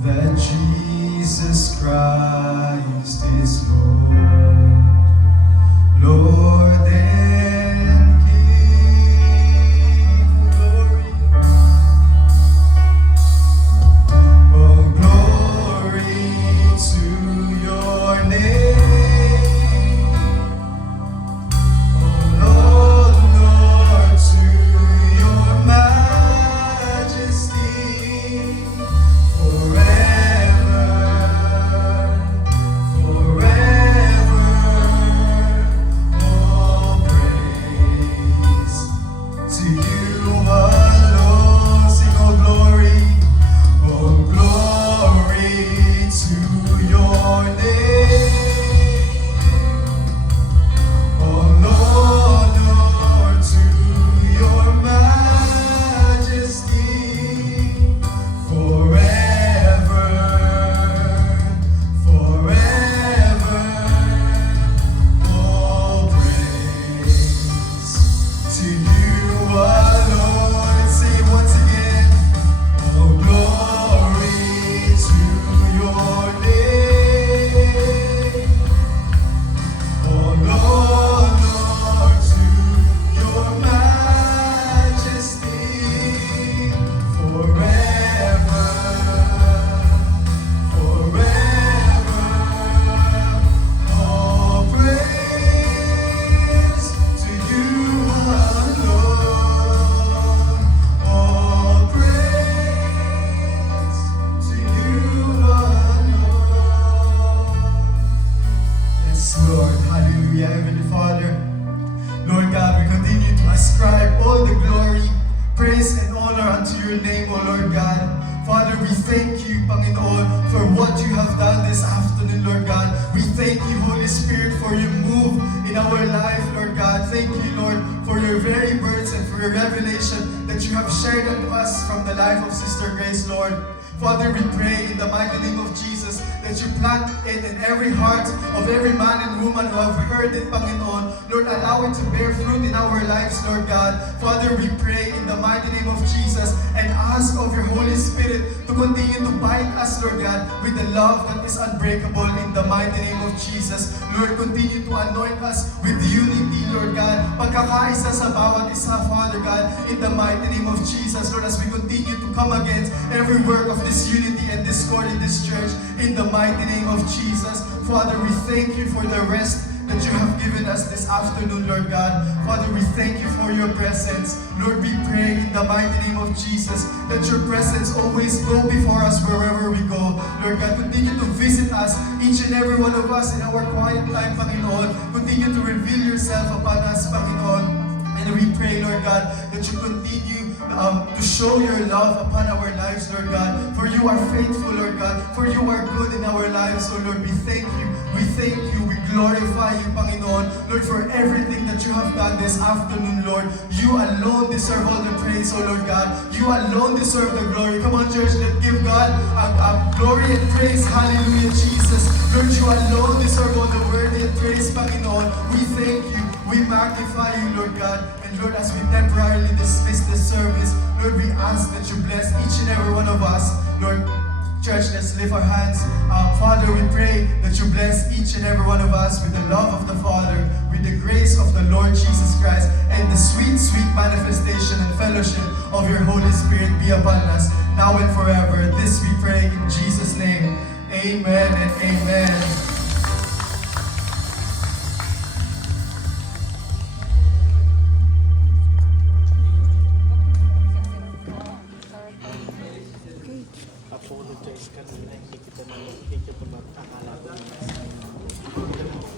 that Jesus Christ is Lord, Lord and King. Glory, oh glory to your name, oh Lord, to your majesty, forever, all praise to you alone. Sing, oh glory to your name, oh Lord, to your majesty, forever, all praise to you alone. Say it once again, oh glory to your name, oh Lord, to your majesty, forever, all praise to you alone, all praise to you alone. Yes, Lord, hallelujah, Heavenly Father. Lord God, we continue to ascribe all the glory, praise, and honor unto your name, O Lord God. Father, we thank you, Panginoon, for what you have done this afternoon, Lord God. We thank you, Holy Spirit, for your move in our life, Lord God. Thank you, Lord, for your very words and for your revelation that you have shared unto us from the life of Sister Grace, Lord. Father, we pray in the mighty name of Jesus that you plant it in every heart of every man and woman who have heard it, Panginoon. Lord, allow it to bear fruit in our lives, Lord God. Father, we pray in the mighty name of Jesus and ask of your Holy Spirit to continue to bind us, Lord God, with the love that is unbreakable in the mighty name of Jesus. Lord, continue to anoint us with unity, Lord God. Pagkakaisa sa bawat isa, Father God, in the mighty name of Jesus. Lord, as we continue to come against every work of disunity and discord in this church, in the mighty name of Jesus. Father, we thank you for the rest that you have given us this afternoon, Lord God. Father, we thank you for your presence. Lord, we pray in the mighty name of Jesus that your presence always go before us wherever we go. Lord God, continue to visit us, each and every one of us in our quiet time, Panginoon. Continue to reveal yourself upon us, Panginoon. And we pray, Lord God, that you continue to show your love upon our lives, Lord God. For you are faithful, Lord God. For you are good in our lives, so Lord, we thank you. We thank you. We glorify you, Panginoon. Lord, for everything that you have done this afternoon, Lord. You alone deserve all the praise, oh Lord God. You alone deserve the glory. Come on, church, let's give God a glory and praise. Hallelujah, Jesus. Lord, you alone deserve all the worthy and praise, Panginoon. We thank you. We magnify you, Lord God. And Lord, as we temporarily dismiss this service, Lord, we ask that you bless each and every one of us. Lord, church, let's lift our hands. Father, we pray that you bless each and every one of us with the love of the Father, with the grace of the Lord Jesus Christ, and the sweet, sweet manifestation and fellowship of your Holy Spirit be upon us, now and forever. This we pray in Jesus' name. Amen and amen. Apologize kanina, hindi ko pa akala ko